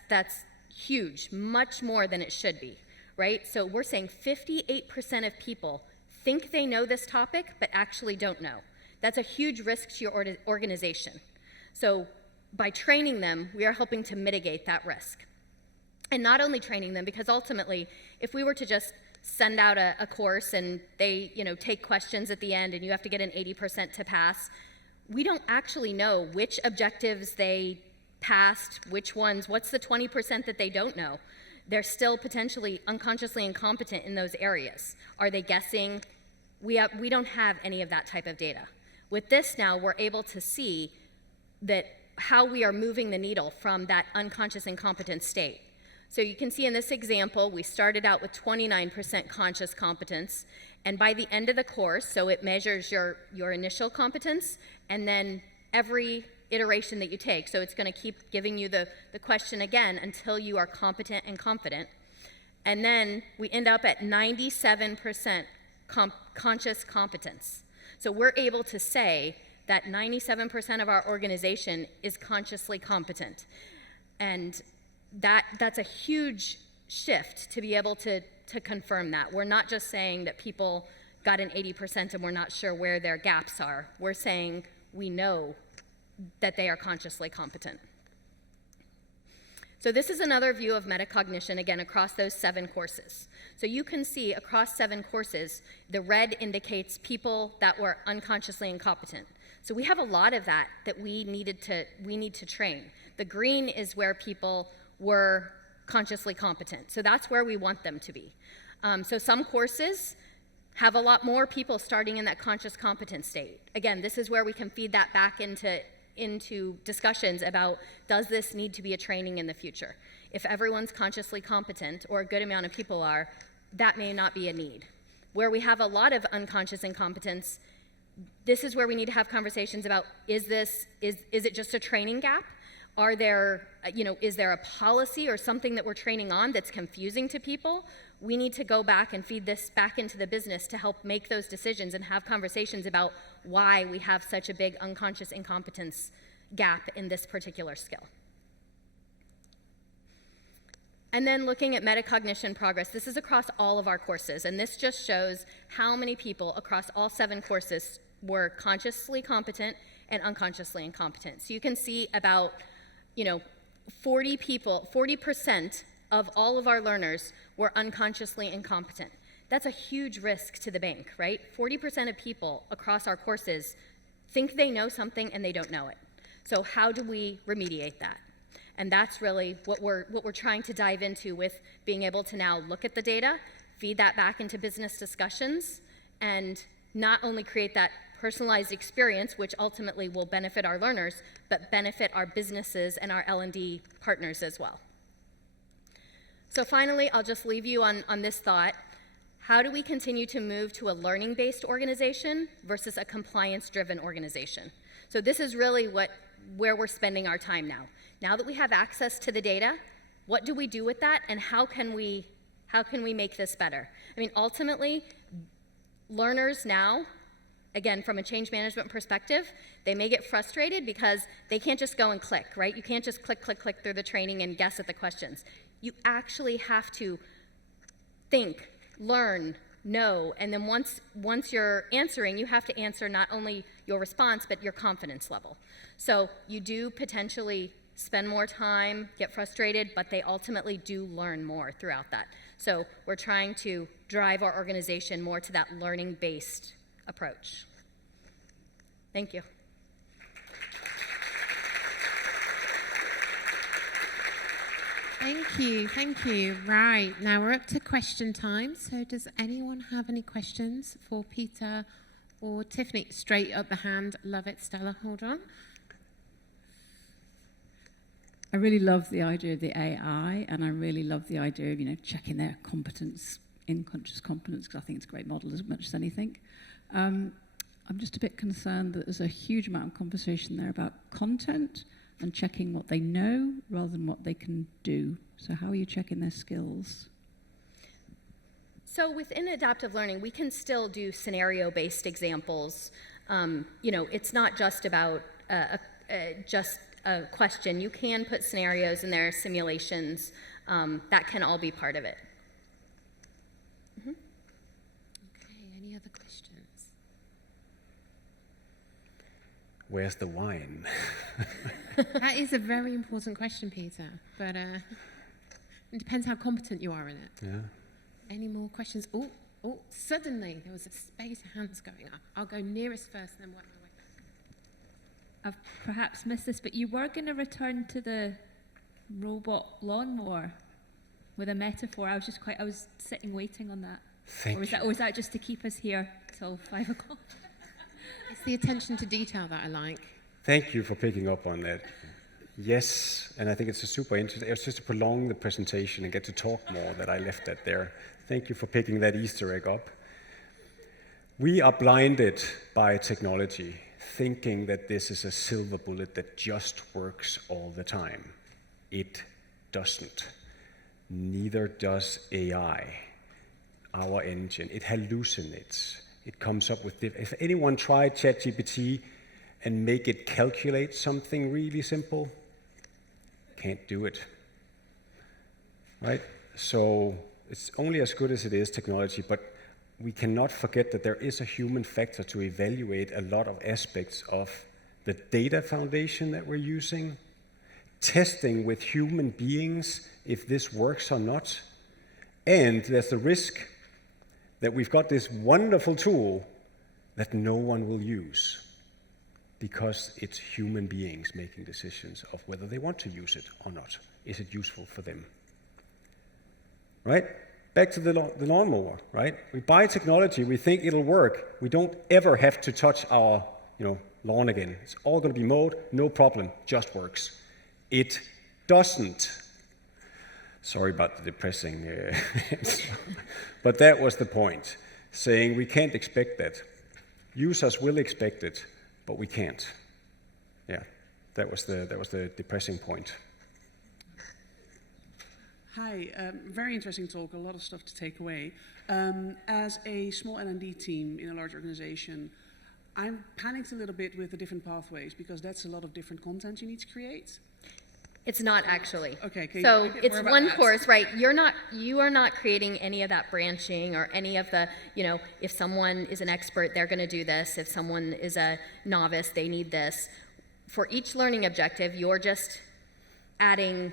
That's huge, much more than it should be, right? So we're saying 58% of people think they know this topic, but actually don't know. That's a huge risk to your organization. So by training them, we are helping to mitigate that risk. And not only training them, because ultimately, if we were to just send out a course and they take questions at the end and you have to get an 80% to pass, we don't actually know which objectives they passed, which ones, what's the 20% that they don't know. They're still potentially unconsciously incompetent in those areas. Are they guessing? We don't have any of that type of data. With this now, we're able to see that how we are moving the needle from that unconscious incompetent state. So you can see in this example, we started out with 29% conscious competence, and by the end of the course, so it measures your initial competence, and then every iteration that you take, so it's going to keep giving you the question again until you are competent and confident. And then we end up at 97% conscious competence. So we're able to say that 97% of our organization is consciously competent. And that's a huge shift to be able to confirm that. We're not just saying that people got an 80% and we're not sure where their gaps are. We're saying we know that they are consciously competent. So this is another view of metacognition, again, across those 7 courses. So you can see across 7 courses, the red indicates people that were unconsciously incompetent. So we have a lot of that we need to train. The green is where people were consciously competent. So that's where we want them to be. So some courses have a lot more people starting in that conscious competence state. Again, this is where we can feed that back into discussions about, does this need to be a training in the future? If everyone's consciously competent, or a good amount of people are, that may not be a need. Where we have a lot of unconscious incompetence, this is where we need to have conversations about, is it just a training gap? Are there, is there a policy or something that we're training on that's confusing to people? We need to go back and feed this back into the business to help make those decisions and have conversations about why we have such a big unconscious incompetence gap in this particular skill. And then looking at metacognition progress, this is across all of our courses, and this just shows how many people across all 7 courses were consciously competent and unconsciously incompetent. So you can see about 40% of all of our learners were unconsciously incompetent. That's a huge risk to the bank, right? 40% of people across our courses think they know something and they don't know it. So how do we remediate that? And that's really what we're trying to dive into with being able to now look at the data, feed that back into business discussions, and not only create that personalized experience, which ultimately will benefit our learners, but benefit our businesses and our L&D partners as well. So finally, I'll just leave you on this thought. How do we continue to move to a learning-based organization versus a compliance-driven organization? So this is really where we're spending our time now. Now that we have access to the data, what do we do with that, and how can we make this better? I mean, ultimately, learners now, again, from a change management perspective, they may get frustrated because they can't just go and click, right? You can't just click through the training and guess at the questions. You actually have to think, learn, no. And then once you're answering, you have to answer not only your response, but your confidence level. So you do potentially spend more time, get frustrated, but they ultimately do learn more throughout that. So we're trying to drive our organization more to that learning-based approach. Thank you. Thank you, thank you. Right, now we're up to question time. So does anyone have any questions for Peter or Tiffany? Straight up the hand. Love it, Stella. Hold on. I really love the idea of the AI, and I really love the idea of, checking their competence, unconscious competence, because I think it's a great model as much as anything. I'm just a bit concerned that there's a huge amount of conversation there about content and checking what they know rather than what they can do. So how are you checking their skills? So within adaptive learning, we can still do scenario-based examples. It's not just about just a question. You can put scenarios in there, simulations. That can all be part of it. Mm-hmm. Okay, any other questions? Where's the wine? That is a very important question, Peter, but it depends how competent you are in it. Yeah. Any more questions? Oh, suddenly there was a space of hands going up. I'll go nearest first, then work my way back. I've perhaps missed this, but you were going to return to the robot lawnmower with a metaphor. I was sitting waiting on that. Thank you. Or was that just to keep us here till 5 o'clock? It's the attention to detail that I like. Thank you for picking up on that. Yes, and I think it's a super interesting. It was just to prolong the presentation and get to talk more that I left that there. Thank you for picking that Easter egg up. We are blinded by technology, thinking that this is a silver bullet that just works all the time. It doesn't. Neither does AI, our engine. It hallucinates. It comes up with if anyone tried ChatGPT and make it calculate something really simple, can't do it. Right? So it's only as good as it is technology, but we cannot forget that there is a human factor to evaluate a lot of aspects of the data foundation that we're using, testing with human beings if this works or not, and there's the risk that we've got this wonderful tool that no one will use because it's human beings making decisions of whether they want to use it or not. Is it useful for them? Right? Back to the lawnmower, right? We buy technology, we think it'll work. We don't ever have to touch our lawn again. It's all going to be mowed, no problem, just works. It doesn't. Sorry about the depressing but that was the point, saying we can't expect that. Users will expect it, but we can't. Yeah, that was the depressing point. Hi, very interesting talk, a lot of stuff to take away. As a small L&D team in a large organization, I'm panicked a little bit with the different pathways because that's a lot of different content you need to create. It's not actually. Okay. So it's one course, right? You are not creating any of that branching or any of the, if someone is an expert, they're going to do this. If someone is a novice, they need this. For each learning objective, you're just adding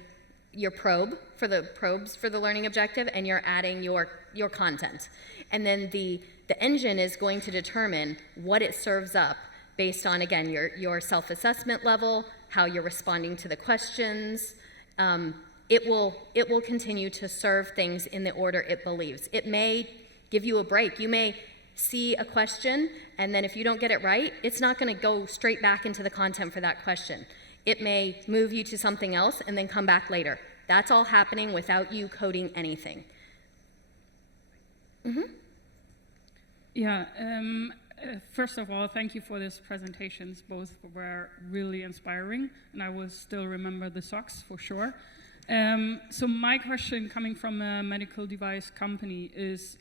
your probes for the learning objective, and you're adding your content. And then the engine is going to determine what it serves up based on, again, your self-assessment level, how you're responding to the questions. It will continue to serve things in the order it believes. It may give you a break. You may see a question, and then if you don't get it right, it's not going to go straight back into the content for that question. It may move you to something else and then come back later. That's all happening without you coding anything. Mm-hmm. Yeah. First of all, thank you for these presentations. Both were really inspiring, and I will still remember the socks for sure. So my question, coming from a medical device company, is,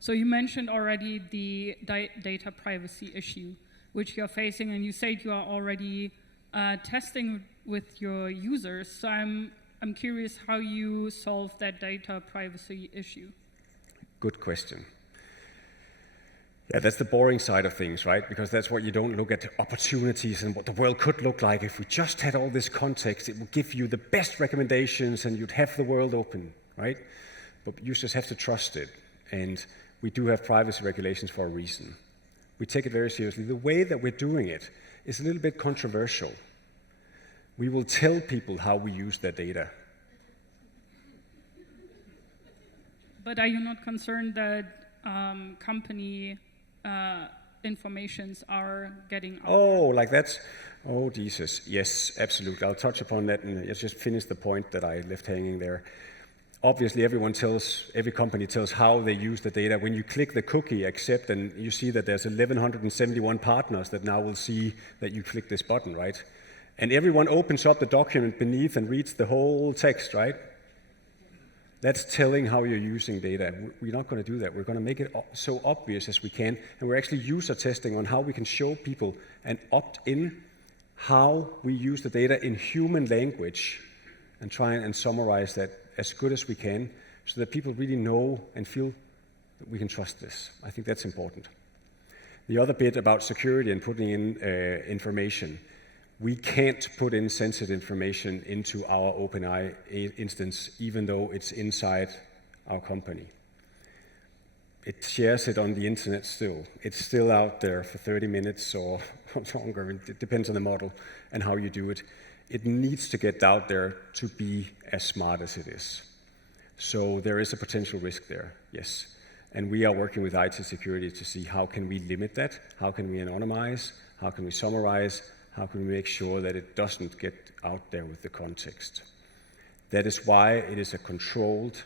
so you mentioned already the data privacy issue, which you're facing, and you said you are already testing with your users. So I'm curious how you solve that data privacy issue. Good question. Yeah, that's the boring side of things, right? Because that's what you don't look at opportunities and what the world could look like if we just had all this context. It would give you the best recommendations and you'd have the world open, right? But users have to trust it. And we do have privacy regulations for a reason. We take it very seriously. The way that we're doing it is a little bit controversial. We will tell people how we use their data. But are you not concerned that company informations are getting out? Oh, like that's, oh Jesus, yes, absolutely. I'll touch upon that and just finish the point that I left hanging there. Obviously, every company tells how they use the data. When you click the cookie accept, and you see that there's 1,171 partners that now will see that you click this button, right? And everyone opens up the document beneath and reads the whole text, right? That's telling how you're using data. We're not going to do that. We're going to make it so obvious as we can, and we're actually user testing on how we can show people and opt in how we use the data in human language and try and summarize that as good as we can so that people really know and feel that we can trust this. I think that's important. The other bit about security and putting in information, we can't put in sensitive information into our OpenAI instance even though it's inside our company. It shares it on the internet still. It's still out there for 30 minutes or longer. It depends on the model and how you do it. It needs to get out there to be as smart as it is. So there is a potential risk there, yes. And we are working with IT security to see how can we limit that, how can we anonymize, how can we summarize, how can we make sure that it doesn't get out there with the context. That is why it is a controlled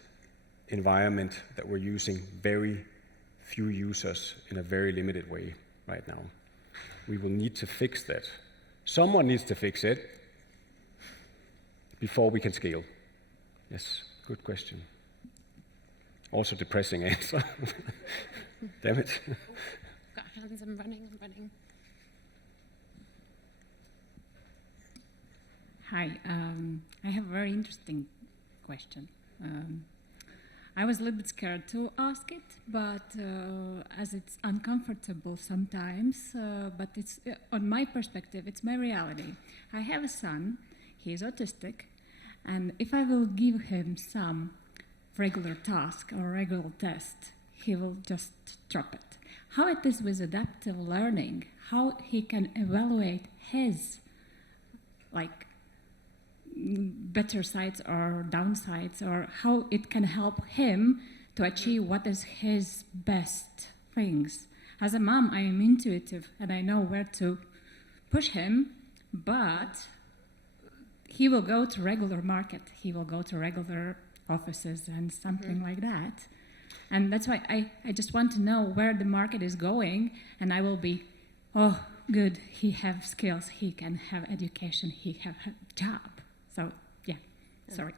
environment that we're using very few users in a very limited way right now. We will need to fix that. Someone needs to fix it before we can scale. Yes, good question. Also depressing answer. Damn it. Got hands, I'm running. Hi, I have a very interesting question. I was a little bit scared to ask it, but as it's uncomfortable sometimes, but it's on my perspective, it's my reality. I have a son, he's autistic, and if I will give him some regular task or regular test, he will just drop it. How it is with adaptive learning, how he can evaluate his better sides or downsides, or how it can help him to achieve what is his best things. As a mom, I am intuitive and I know where to push him, but he will go to regular market, he will go to regular offices and something like that. And that's why I just want to know where the market is going, and I will be, oh, good, he have skills, he can have education, he have a job. So, yeah, sorry.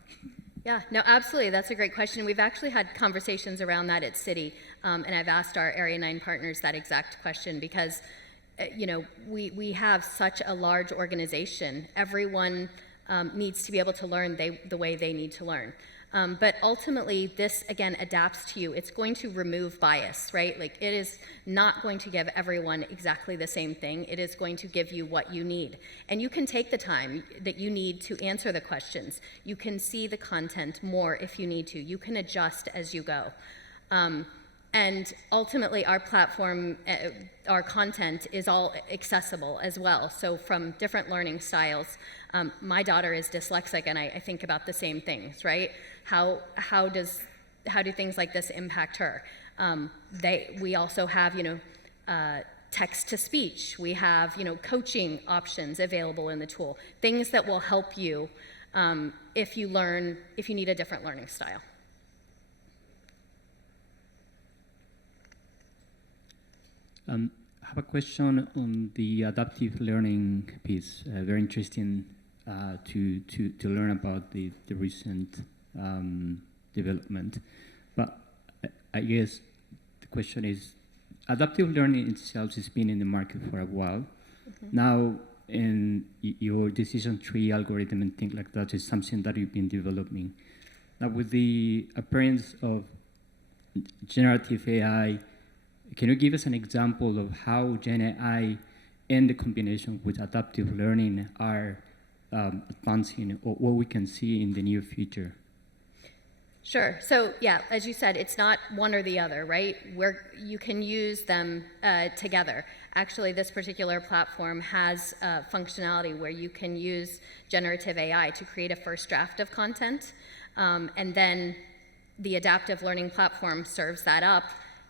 Yeah, no, absolutely. That's a great question. We've actually had conversations around that at Citi, and I've asked our Area 9 partners that exact question because, we have such a large organization. Everyone needs to be able to learn the way they need to learn. But ultimately, this, again, adapts to you. It's going to remove bias, right? Like, it is not going to give everyone exactly the same thing. It is going to give you what you need. And you can take the time that you need to answer the questions. You can see the content more if you need to. You can adjust as you go. And ultimately, our platform, our content is all accessible as well. So from different learning styles, my daughter is dyslexic, and I think about the same things, right? How do things like this impact her? We also have, text to speech. We have, coaching options available in the tool. Things that will help you if you need a different learning style. I have a question on the adaptive learning piece. Very interesting to learn about the recent development. But I guess the question is, adaptive learning itself has been in the market for a while. Mm-hmm. Now, in your decision tree algorithm and things like that is something that you've been developing. Now, with the appearance of generative AI, can you give us an example of how Gen AI and the combination with adaptive learning are advancing, or what we can see in the near future? Sure. So yeah, as you said, it's not one or the other, right? Where you can use them together. Actually, this particular platform has functionality where you can use generative AI to create a first draft of content, and then the adaptive learning platform serves that up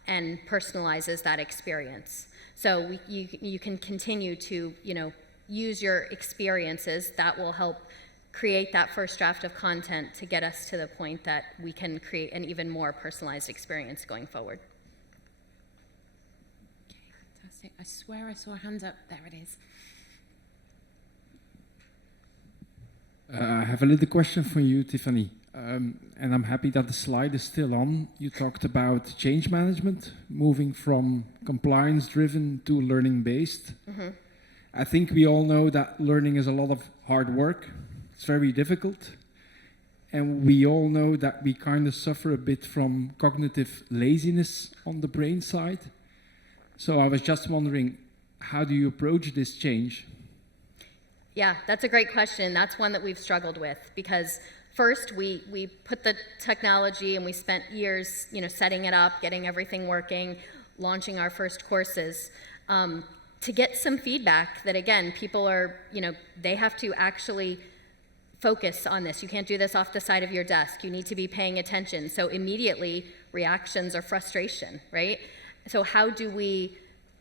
and personalizes that experience. So you can continue to use your experiences that will help create that first draft of content to get us to the point that we can create an even more personalized experience going forward. Okay, fantastic. I swear I saw a hand up. There it is. I have a little question for you, Tiffany. And I'm happy that the slide is still on. You talked about change management, moving from compliance-driven to learning-based. Mm-hmm. I think we all know that learning is a lot of hard work. It's very difficult. And we all know that we kind of suffer a bit from cognitive laziness on the brain side. So I was just wondering, how do you approach this change? Yeah, that's a great question. That's one that we've struggled with because first we put the technology and we spent years, setting it up, getting everything working, launching our first courses, to get some feedback that again, people are, they have to actually focus on this. You can't do this off the side of your desk. You need to be paying attention. So immediately reactions are frustration, right? So how do we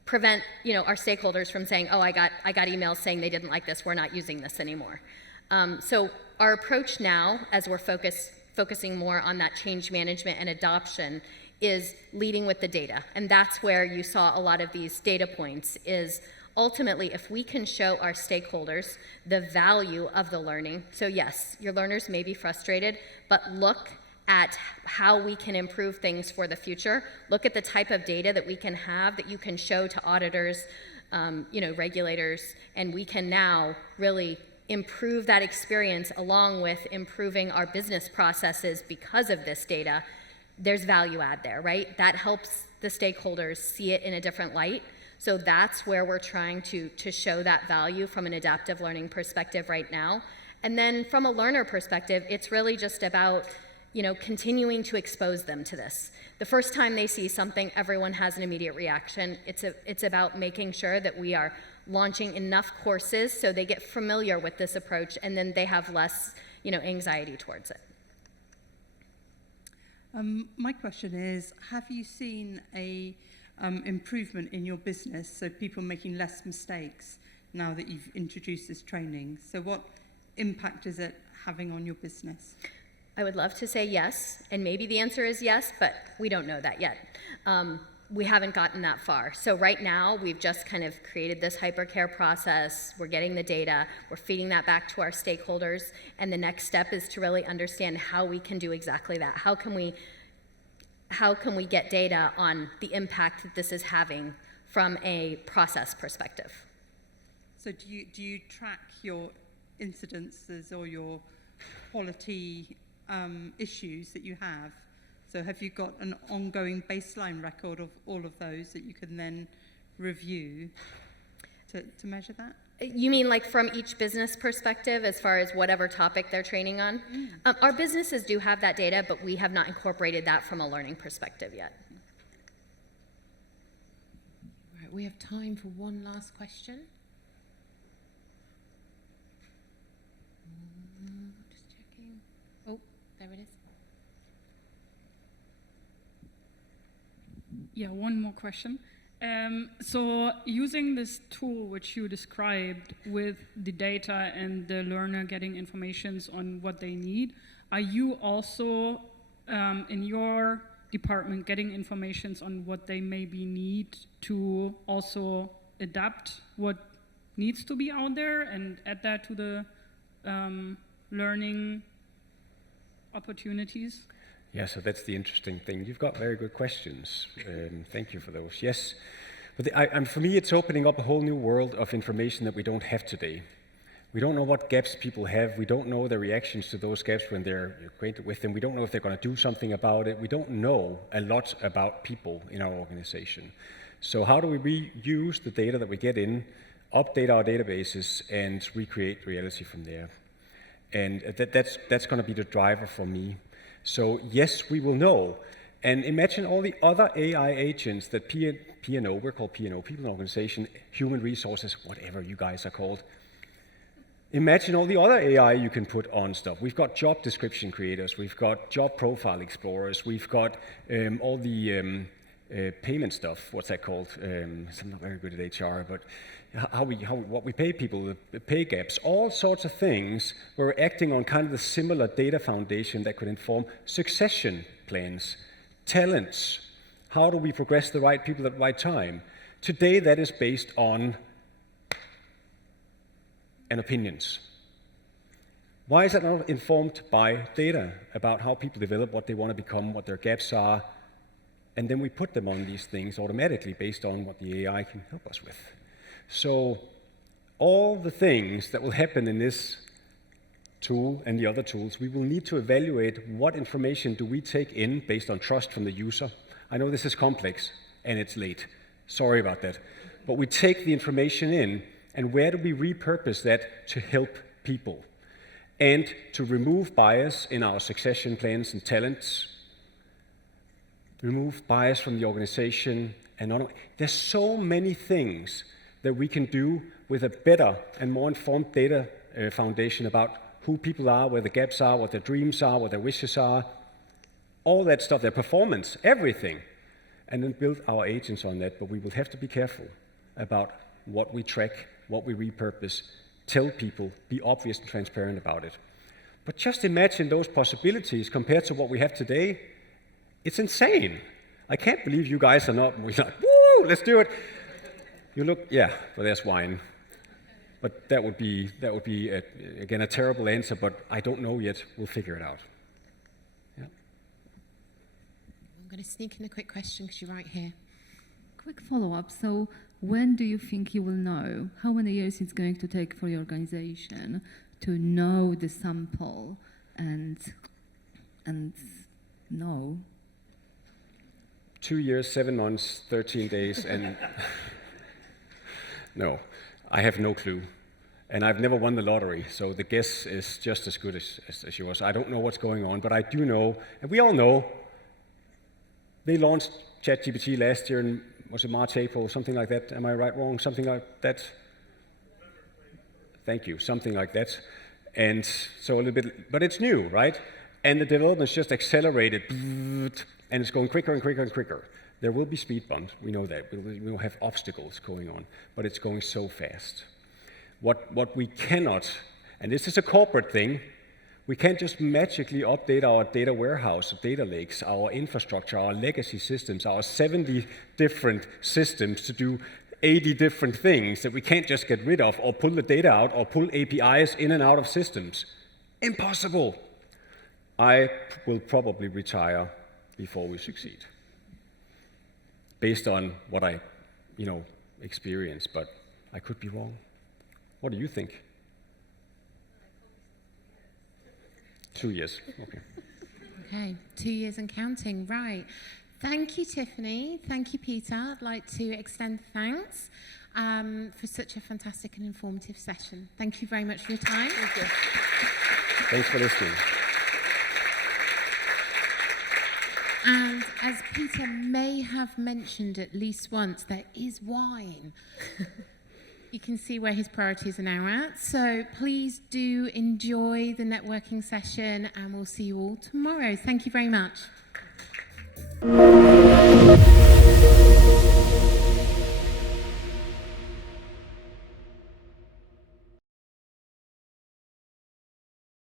prevent, our stakeholders from saying, oh, I got emails saying they didn't like this, we're not using this anymore. So our approach now, as we're focusing more on that change management and adoption, is leading with the data. And that's where you saw a lot of these data points is ultimately, if we can show our stakeholders the value of the learning, so yes, your learners may be frustrated, but look at how we can improve things for the future. Look at the type of data that we can have that you can show to auditors, regulators, and we can now really improve that experience along with improving our business processes because of this data. There's value add there, right? That helps the stakeholders see it in a different light. So that's where we're trying to show that value from an adaptive learning perspective right now. And then from a learner perspective, it's really just about continuing to expose them to this. The first time they see something, everyone has an immediate reaction. It's about making sure that we are launching enough courses so they get familiar with this approach and then they have less, anxiety towards it. My question is, have you seen a improvement in your business, so people making less mistakes now that you've introduced this training? So what impact is it having on your business? I would love to say yes, and maybe the answer is yes, but we don't know that yet. We haven't gotten that far. So right now, we've just kind of created this hypercare process. We're getting the data. We're feeding that back to our stakeholders. And the next step is to really understand how we can do exactly that. How can we get data on the impact that this is having from a process perspective? So do you track your incidences or your quality issues that you have? So have you got an ongoing baseline record of all of those that you can then review to measure that? You mean like from each business perspective as far as whatever topic they're training on? Our businesses do have that data, but we have not incorporated that from a learning perspective yet. Right, we have time for one last question. Just checking. Oh, there it is. Yeah, one more question. So using this tool which you described with the data and the learner getting informations on what they need, are you also in your department getting informations on what they maybe need to also adapt what needs to be out there and add that to the learning opportunities? Yeah, so that's the interesting thing. You've got very good questions. Thank you for those. Yes, but for me, it's opening up a whole new world of information that we don't have today. We don't know what gaps people have. We don't know their reactions to those gaps when they're acquainted with them. We don't know if they're going to do something about it. We don't know a lot about people in our organization. So how do we reuse the data that we get in, update our databases, and recreate reality from there? And that's going to be the driver for me. So yes, we will know. And imagine all the other AI agents that P&O, we're called P&O, People in Organization, Human Resources, whatever you guys are called. Imagine all the other AI you can put on stuff. We've got job description creators, we've got job profile explorers, we've got all the payment stuff. What's that called? I'm not very good at HR, but what we pay people, the pay gaps, all sorts of things. We're acting on kind of the similar data foundation that could inform succession plans, talents. How do we progress the right people at the right time? Today, that is based on and opinions. Why is that not informed by data about how people develop, what they want to become, what their gaps are, and then we put them on these things automatically based on what the AI can help us with. So all the things that will happen in this tool and the other tools, we will need to evaluate what information do we take in based on trust from the user. I know this is complex and it's late. Sorry about that. But we take the information in, and where do we repurpose that to help people? And to remove bias in our succession plans and talents, remove bias from the organization, and there's so many things that we can do with a better and more informed data foundation about who people are, where the gaps are, what their dreams are, what their wishes are, all that stuff, their performance, everything, and then build our agents on that. But we will have to be careful about what we track, what we repurpose, tell people, be obvious and transparent about it. But just imagine those possibilities compared to what we have today. It's insane. I can't believe you guys are not, we're like, woo, let's do it. You look, yeah, well, there's wine. But that would be again, a terrible answer, but I don't know yet. We'll figure it out. Yeah. I'm going to sneak in a quick question because you're right here. Quick follow-up. So when do you think you will know? How many years it's going to take for your organization to know the sample and know? 2 years, 7 months, 13 days, and no, I have no clue. And I've never won the lottery, so the guess is just as good as yours. I don't know what's going on, but I do know, and we all know, they launched ChatGPT last year in, was it March, April, something like that? Am I right, wrong? Something like that? Thank you, something like that. And so a little bit, but it's new, right? And the development's just accelerated, and it's going quicker and quicker and quicker. There will be speed bumps, we know that. We will have obstacles going on, but it's going so fast. What we cannot, and this is a corporate thing, we can't just magically update our data warehouse, data lakes, our infrastructure, our legacy systems, our 70 different systems to do 80 different things that we can't just get rid of or pull the data out or pull APIs in and out of systems. Impossible. I will probably retire before we succeed, based on what I, experience, but I could be wrong. What do you think? 2 years, okay. Okay, 2 years and counting, right. Thank you, Tiffany. Thank you, Peter. I'd like to extend thanks for such a fantastic and informative session. Thank you very much for your time. Thank you. Thanks for listening. And as Peter may have mentioned at least once, there is wine. You can see where his priorities are now at. So please do enjoy the networking session, and we'll see you all tomorrow. Thank you very much.